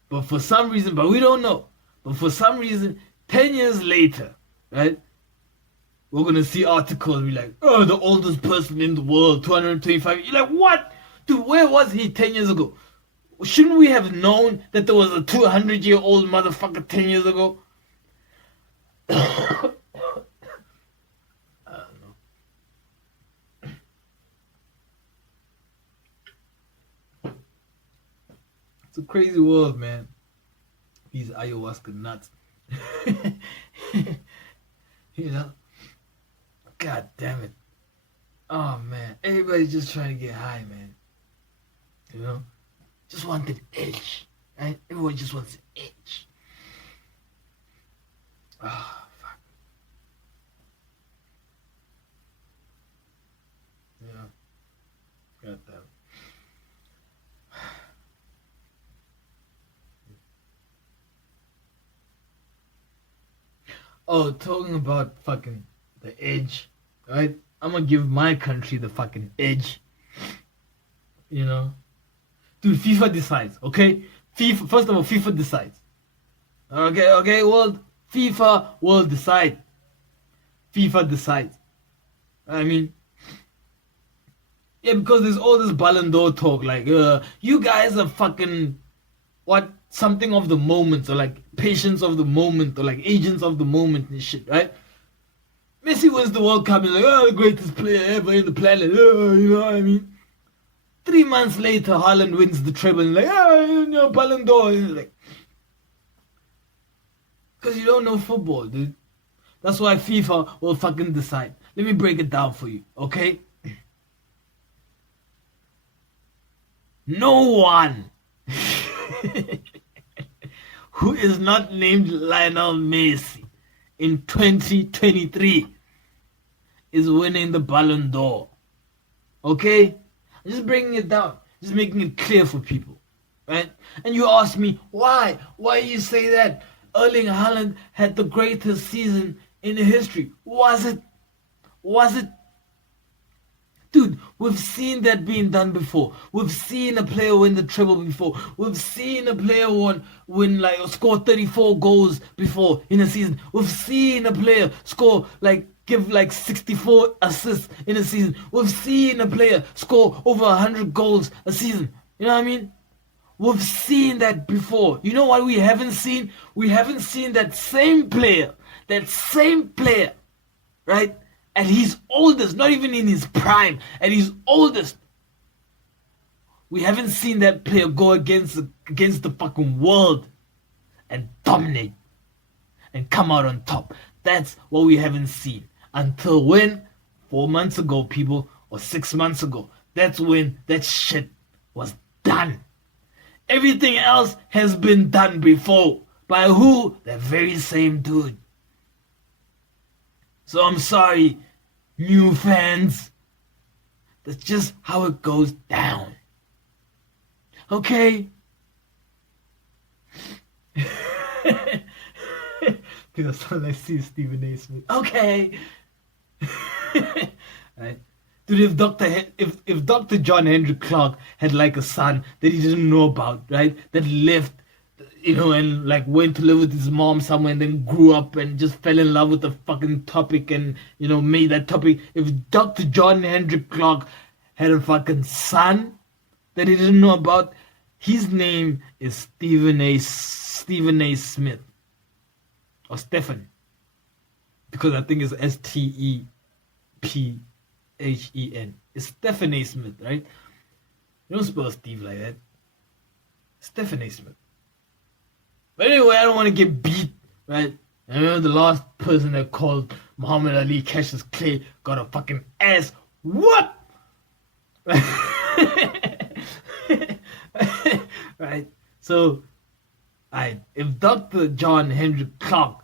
but for some reason, but we don't know. But for some reason, 10 years later, right, we're going to see articles be like, oh, the oldest person in the world, 225. You're like, what? Dude, where was he 10 years ago? Shouldn't we have known that there was a 200-year-old motherfucker 10 years ago? I don't know. It's a crazy world, man. These ayahuasca nuts. God damn it. Oh, man. Everybody's just trying to get high, man. Just want an edge, right? Everyone just wants an edge. Oh, fuck. God damn it. Oh, talking about fucking the edge, right? I'm gonna give my country the fucking edge. Dude, FIFA decides, okay? First of all, FIFA decides. Okay, FIFA will decide. FIFA decides. I mean, yeah, because there's all this Ballon d'or talk, like, you guys are fucking, what, something of the moment, or like patients of the moment, or like agents of the moment and shit, right? Messi wins the World Cup and like, oh, the greatest player ever in the planet, you know what I mean? 3 months later, Haaland wins the treble and like, Ballon d'or. Like, because you don't know football, dude. That's why FIFA will fucking decide. Let me break it down for you, okay? No one who is not named Lionel Messi in 2023 is winning the Ballon d'or. Okay? I'm just breaking it down. Just making it clear for people. Right? And you ask me, why? Why you say that? Erling Haaland had the greatest season in history. Was it? Was it? Dude, we've seen that being done before. We've seen a player win the treble before. We've seen a player score 34 goals before in a season. We've seen a player give 64 assists in a season. We've seen a player score over 100 goals a season. You know what I mean? We've seen that before. You know what we haven't seen? We haven't seen that same player, right? At his oldest, not even in his prime, at his oldest. We haven't seen that player go against the fucking world and dominate and come out on top. That's what we haven't seen. Until when? 4 months ago, people, or 6 months ago. That's when that shit was done. Everything else has been done before. By who? The very same dude. So I'm sorry, new fans. That's just how it goes down. Okay? Because I see Stephen A. Smith. Okay. Right? Dude, if Dr. John Henry Clark had like a son that he didn't know about, right? That left and like went to live with his mom somewhere and then grew up and just fell in love with the fucking topic and, made that topic. If Dr. John Hendrik Clark had a fucking son that he didn't know about, his name is Stephen A. Smith. Or Stephen. Because I think it's Stephen. It's Stephen A. Smith, right? You don't spell Steve like that. Stephen A. Smith. But anyway, I don't want to get beat, right? I remember the last person that called Muhammad Ali Cassius Clay got a fucking ass whoop! Right? So, if Dr. John Hendrik Clark,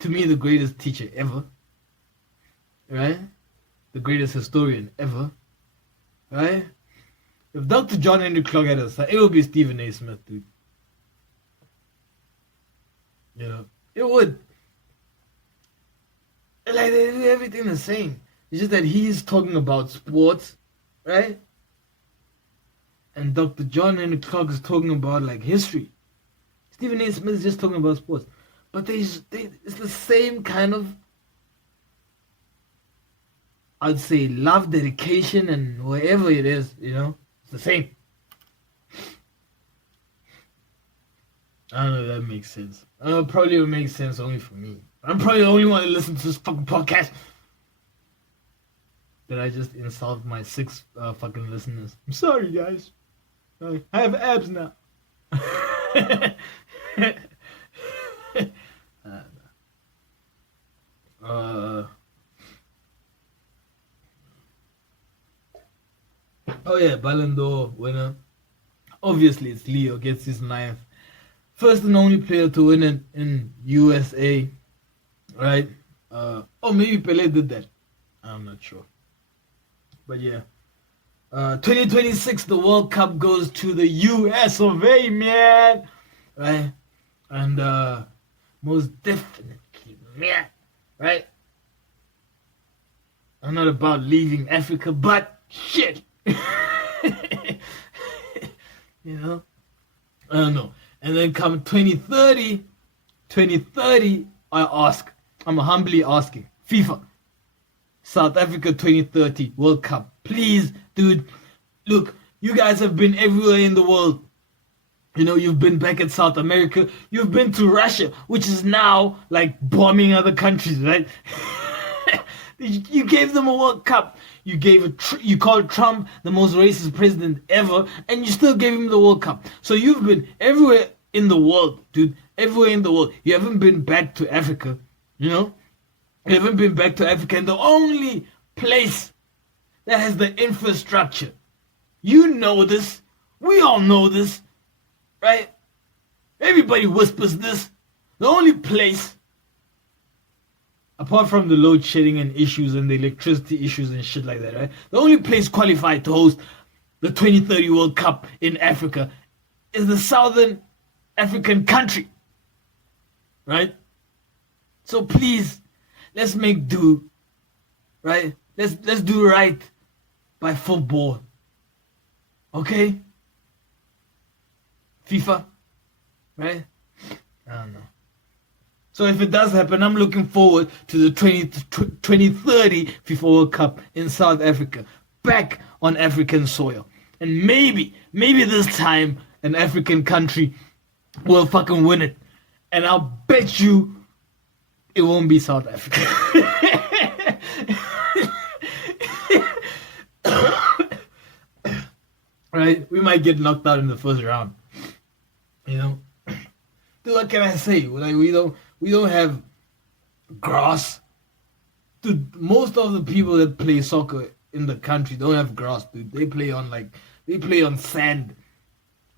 to me the greatest teacher ever, right? The greatest historian ever, right? If Dr. John Hendrik Clark had a son, it would be Stephen A. Smith, dude. It would. Like, they do everything the same. It's just that he's talking about sports, right? And Dr. John Hendrik Clark is talking about, like, history. Stephen A. Smith is just talking about sports. But it's the same kind of, I'd say, love, dedication, and whatever it is, it's the same. I don't know if that makes sense. I know it probably will make sense only for me. I'm probably the only one to listen to this fucking podcast. Did I just insult my 6 fucking listeners? I'm sorry, guys. I have abs now. Oh yeah, Ballon d'or winner. Obviously, it's Leo, gets his 9th. First and only player to win it in USA, right? Maybe Pelé did that. I'm not sure. But yeah. 2026, the World Cup goes to the US of A, man. Right? And most definitely, man. Right? I'm not about leaving Africa, but shit. I don't know. And then come 2030, I'm humbly asking, FIFA, South Africa 2030 World Cup. Please, dude, look, you guys have been everywhere in the world. You've been back in South America. You've been to Russia, which is now like bombing other countries, right? You gave them a World Cup. You called Trump the most racist president ever, and you still gave him the World Cup. So you've been everywhere in the world, dude. Everywhere in the world. You haven't been back to Africa, You haven't been back to Africa, and the only place that has the infrastructure. You know this. We all know this, right? Everybody whispers this. The only place, apart from the load shedding and issues and the electricity issues and shit like that, right? The only place qualified to host the 2030 World Cup in Africa is the Southern African country, right? So please, let's make do, right? Let's do right by football, okay? FIFA, right? I don't know. So if it does happen, I'm looking forward to the 2030 FIFA World Cup in South Africa, back on African soil. And maybe this time an African country will fucking win it. And I'll bet you it won't be South Africa. Right? We might get knocked out in the first round. Dude, what can I say? Like, we don't have grass. Dude, most of the people that play soccer in the country don't have grass, dude. They play on sand.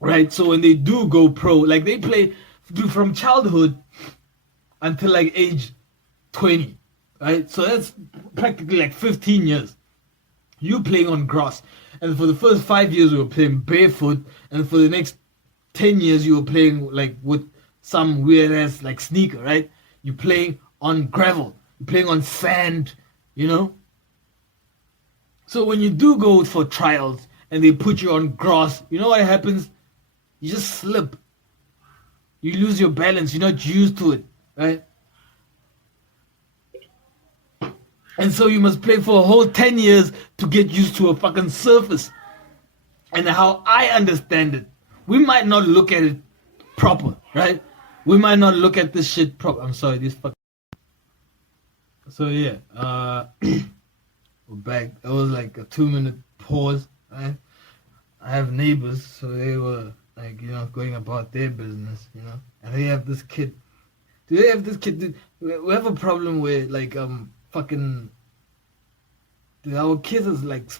Right? So when they do go pro, like they play from childhood until like age 20. Right? So that's practically like 15 years. You playing on grass. And for the first 5 years you were playing barefoot, and for the next 10 years you were playing like with some weird ass like sneaker, right? You're playing on gravel, you're playing on sand, So when you do go for trials and they put you on grass, you know what happens? You just slip. You lose your balance. You're not used to it, right? And so you must play for a whole 10 years to get used to a fucking surface. And how I understand it, we might not look at it proper, right? We might not look at this shit proper. I'm sorry, this fuck. So yeah, we're back. It was like a 2-minute pause, right? I have neighbors, so they were like, going about their business, and they have this kid. Do they have this kid? Dude, we have a problem where like fucking. Dude, our kids is like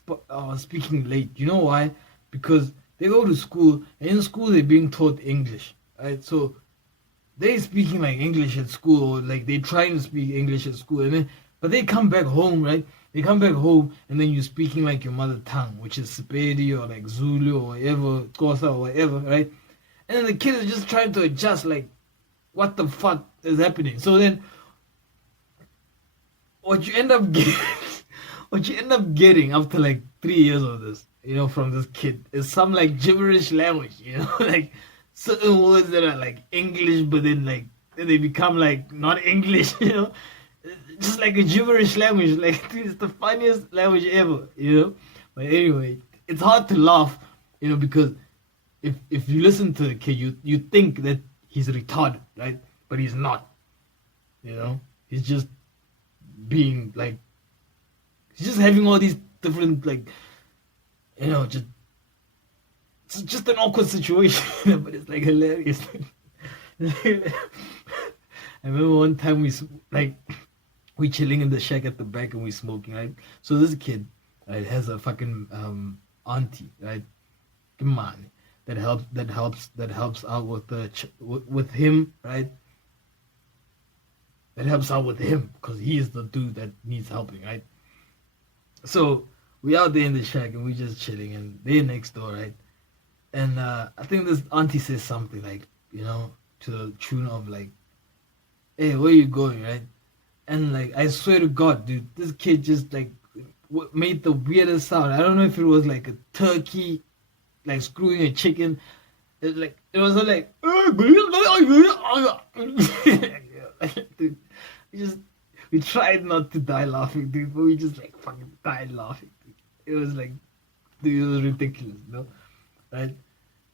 speaking late. You know why? Because they go to school, and in school they're being taught English, right? So they're speaking like English at school, or like they're trying to speak English at school, but they come back home, right? They come back home, and then you're speaking like your mother tongue, which is Sepedi or like Zulu or whatever, Xhosa or whatever, right? And then the kid is just trying to adjust, like, what the fuck is happening? So then, what you end up getting after like 3 years of this, from this kid is some like gibberish language, like certain words that are like English, but then they become like not English, just like a gibberish language. Like it's the funniest language ever, But anyway, it's hard to laugh, because if you listen to the kid, you think that he's retarded, right? But he's not, He's just being like, he's just having all these different like, just it's just an awkward situation, but it's like hilarious. I remember one time we chilling in the shack at the back and we smoking, right? So this kid, right, has a fucking auntie, right? Come on, that helps out with him, right? That helps out with him because he is the dude that needs helping, right? So we out there in the shack and we just chilling, and they're next door, right? And I think this auntie says something like, to the tune of like, "Hey, where you going?" Right? And like, I swear to God, dude, this kid just like made the weirdest sound. I don't know if it was like a turkey, like screwing a chicken. It was like, dude, we tried not to die laughing, dude, but we just like fucking died laughing, dude. It was like, dude, it was ridiculous, right?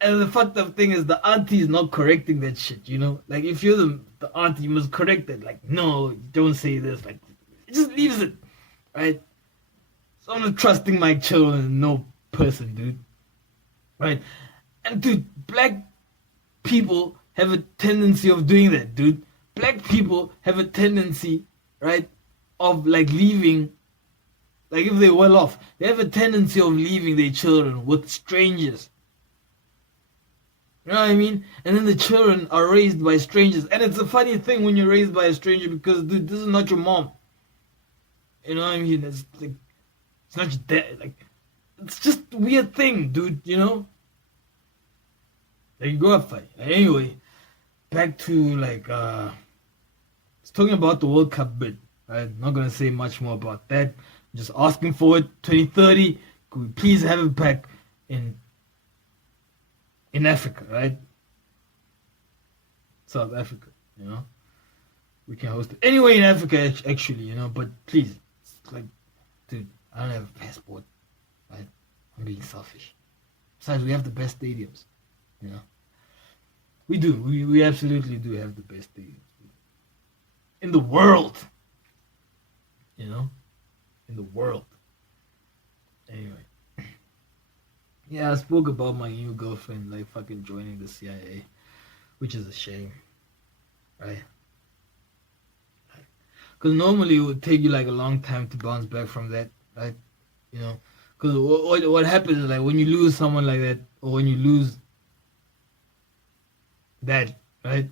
And the fucked up thing is the auntie is not correcting that shit, Like if you're the auntie, you must correct it. Like, no, don't say this. Like, it just leaves it, right? So I'm not trusting my children, no person, dude, right? And dude, black people have a tendency of doing that, dude. Black people have a tendency, right, of like leaving. Like if they're well off, they have a tendency of leaving their children with strangers. You know what I mean? And then the children are raised by strangers. And it's a funny thing when you're raised by a stranger because, dude, this is not your mom. You know what I mean? It's like, it's not your dad. Like, it's just a weird thing, dude, There you go, fight. Anyway, back to like, it's talking about the World Cup bit. Right? Not going to say much more about that. Just asking for it, 2030. Could we please have it back in Africa, right? South Africa, we can host it anywhere in Africa, actually, but please, it's like, dude, I don't have a passport, right? I'm being selfish. Besides, we have the best stadiums, we do, we absolutely do have the best stadiums in the world, in the world. Anyway. Yeah, I spoke about my new girlfriend like fucking joining the CIA, which is a shame, right? Because normally it would take you like a long time to bounce back from that, right? Because what happens is like when you lose someone like that, or when you lose that, right?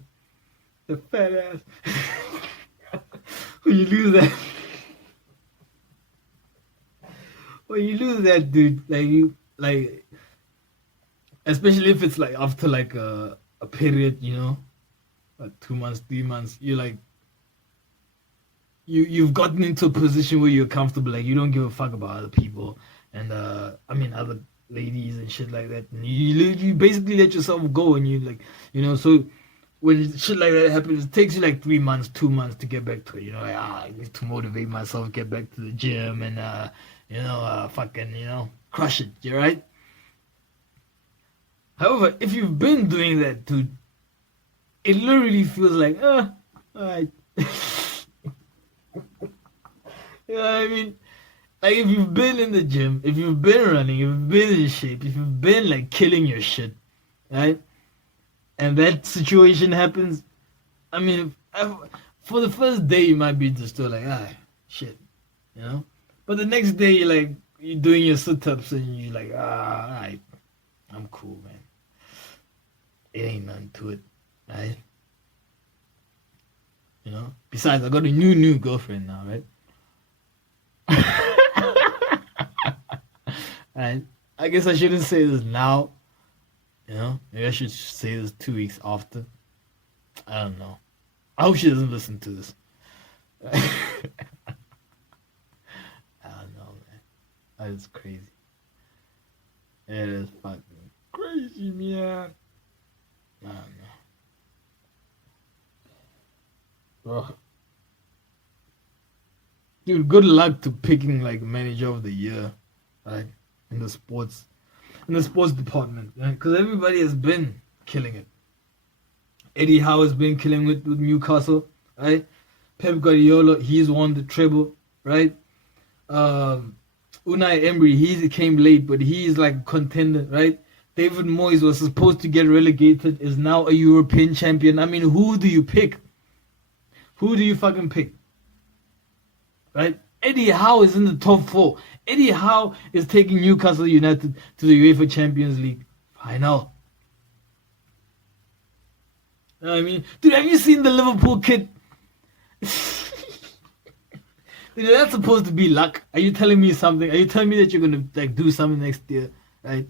The fat ass. When you lose that, dude, like, especially if it's like after like a period, like 2 months, 3 months, you're like, you've gotten into a position where you're comfortable, like you don't give a fuck about other people, and other ladies and shit like that. And you basically let yourself go, and you like, so when shit like that happens, it takes you like 3 months, 2 months to get back to it. Like, I need to motivate myself, get back to the gym, and fucking, crush it. You right? However, if you've been doing that, dude, it literally feels like, alright. You know what I mean? Like, if you've been in the gym, if you've been running, if you've been in shape, if you've been like killing your shit, right? And that situation happens, I mean, for the first day you might be just still like, shit, But the next day you're doing your sit-ups and you're like, alright, I'm cool, man. It ain't nothing to it, right? Besides, I got a new girlfriend now, right? And I guess I shouldn't say this now. Maybe I should say this 2 weeks after. I don't know. I hope she doesn't listen to this. I don't know, man. That is crazy. It is fucking crazy, man. I don't know. Ugh. Dude, good luck to picking like manager of the year, right? In the sports department, right? Because everybody has been killing it. Eddie Howe has been killing it with Newcastle, right? Pep Guardiola, he's won the treble, right? Unai Emery, he came late, but he's like a contender, right? David Moyes was supposed to get relegated, is now a European champion. I mean, who do you pick? Who do you fucking pick? Right? Eddie Howe is in the top 4. Eddie Howe is taking Newcastle United to the UEFA Champions League final. You know what I mean? Dude, have you seen the Liverpool kid? Dude, that's supposed to be luck. Are you telling me something? Are you telling me that you're going to do something next year? Right?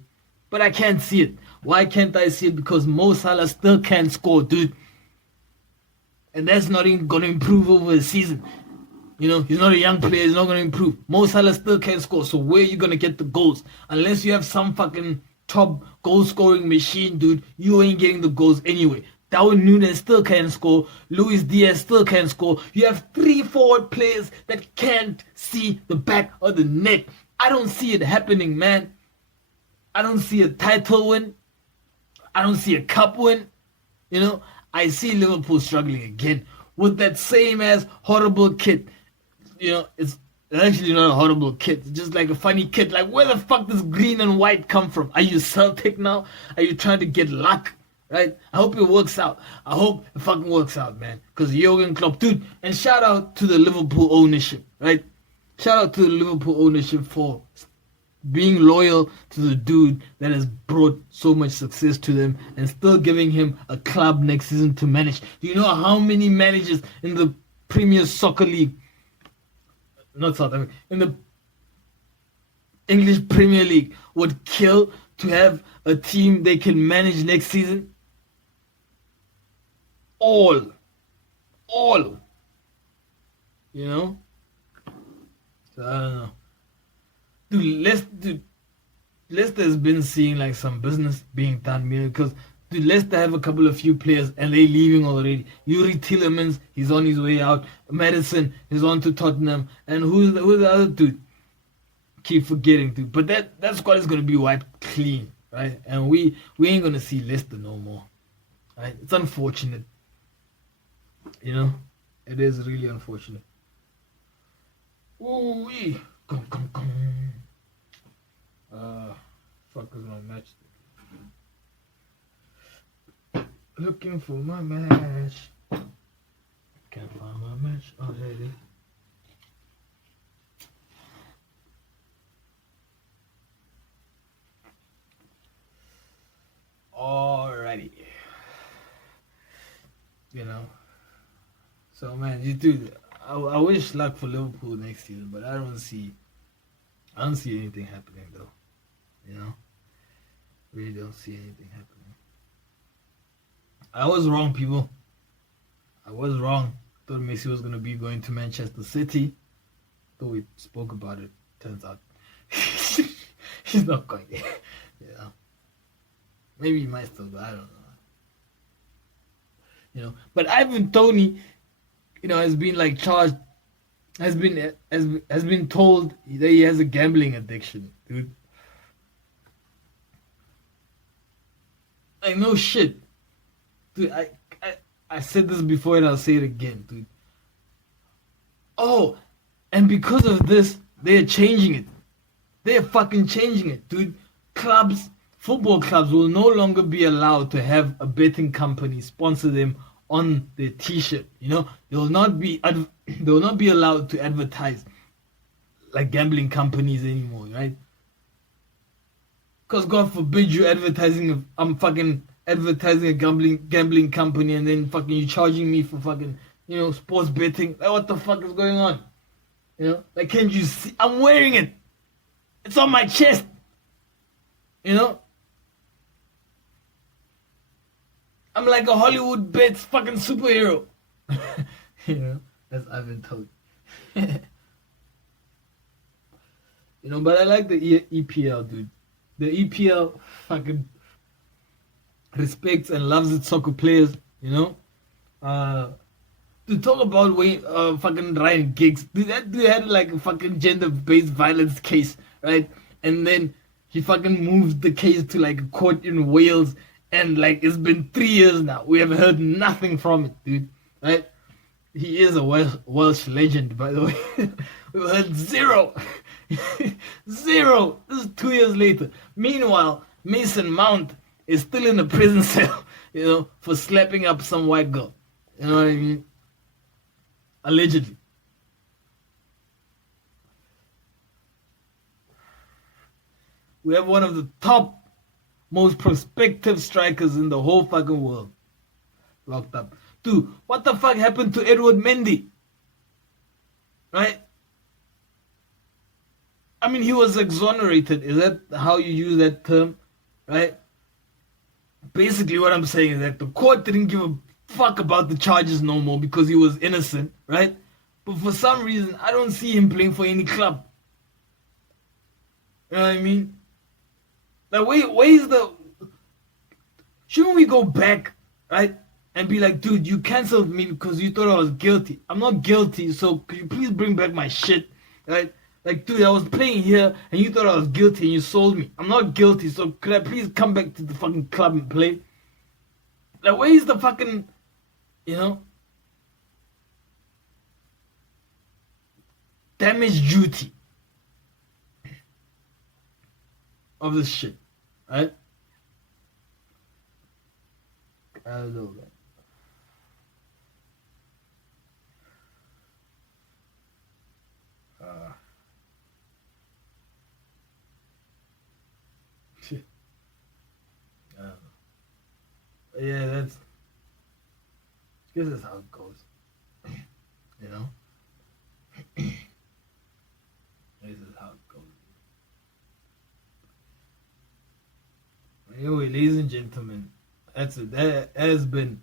But I can't see it. Why can't I see it? Because Mo Salah still can't score, dude. And that's not even going to improve over the season. He's not a young player. He's not going to improve. Mo Salah still can't score. So where are you going to get the goals? Unless you have some fucking top goal-scoring machine, dude, you ain't getting the goals anyway. Darwin Núñez still can't score. Luis Diaz still can't score. You have 3 forward players that can't see the back of the net. I don't see it happening, man. I don't see a title win. I don't see a cup win. I see Liverpool struggling again with that same ass horrible kit. It's actually not a horrible kit. It's just like a funny kit. Like, where the fuck does green and white come from? Are you Celtic now? Are you trying to get luck? Right? I hope it works out. I hope it fucking works out, man. Because Jurgen Klopp, dude. And shout out to the Liverpool ownership, right? Shout out to the Liverpool ownership for being loyal to the dude that has brought so much success to them and still giving him a club next season to manage. Do you know how many managers in the Premier Soccer League, not South Africa, in the English Premier League would kill to have a team they can manage next season? All. So I don't know. Dude, Leicester's been seeing like some business being done, because Leicester have a few players and they're leaving already. Yuri Tielemans, he's on his way out. Madison is on to Tottenham. And who's the other dude? Keep forgetting, dude. But that squad is gonna be wiped clean, right? And we ain't gonna see Leicester no more. Right? It's unfortunate. It is really unfortunate. Ooh-wee. Come. Fuck is my matchstick? Looking for my match. Can't find my match. Oh, there it is. Alrighty. So man, dude, I wish luck for Liverpool next season, but I don't see anything happening though. Really don't see anything happening. I was wrong, people. I was wrong. Thought Messi was gonna be going to Manchester City. Thought we spoke about it. Turns out he's not going there. Yeah. Maybe he might still, but I don't know. But Ivan Toney, has been like charged, has been told that he has a gambling addiction, dude. Like no shit, dude. I said this before and I'll say it again, dude. Oh, and because of this, they're changing it. They're fucking changing it, dude. Football clubs will no longer be allowed to have a betting company sponsor them on their T-shirt. They will not be allowed to advertise like gambling companies anymore, right? Because God forbid you I'm fucking advertising a gambling company and then fucking you charging me for fucking sports betting. Like what the fuck is going on? Like can't you see? I'm wearing it. It's on my chest. I'm like a Hollywood Bets fucking superhero. That's I've been told. But I like the EPL, dude. The EPL fucking respects and loves its soccer players, to talk about fucking Ryan Giggs, dude, that dude had like a fucking gender-based violence case, right? And then he fucking moved the case to like a court in Wales, and like it's been 3 years now. We have heard nothing from it, dude, right? He is a Welsh legend, by the way. We've heard zero. Zero. This is 2 years later. Meanwhile, Mason Mount is still in a prison cell, for slapping up some white girl. You know what I mean? Allegedly. We have one of the top, most prospective strikers in the whole fucking world locked up. Dude, what the fuck happened to Edward Mendy? Right? I mean, he was exonerated. Is that how you use that term? Right? Basically, what I'm saying is that the court didn't give a fuck about the charges no more because he was innocent, right? But for some reason, I don't see him playing for any club. You know what I mean? Like, where's the... Shouldn't we go back, right? And be like, dude, you cancelled me because you thought I was guilty. I'm not guilty, so could you please bring back my shit, right? Like, dude, I was playing here and you thought I was guilty and you sold me. I'm not guilty, so could I please come back to the fucking club and play? Like, where is the fucking, damage duty of this shit, right? I don't know, man. Yeah, this is how it goes. This is how it goes. Anyway, ladies and gentlemen, that's it. That has been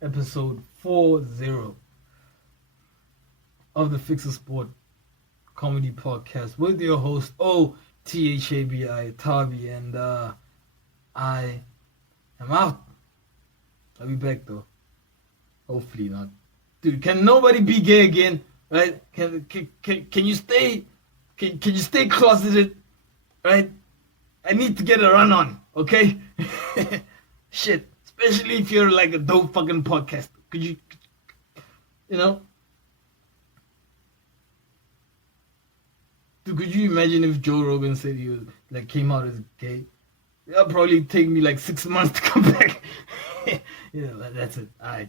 episode 40 of the Fixer Sport Comedy Podcast with your host, Thabi, Tavi, and I am out. I'll be back though. Hopefully not. Dude, can nobody be gay again? Right? Can you stay you stay closeted? Right? I need to get a run on, okay? Shit. Especially if you're like a dope fucking podcast. Could you Dude, could you imagine if Joe Rogan said he was like came out as gay? It'll probably take me like 6 months to come back. That's it. Alright.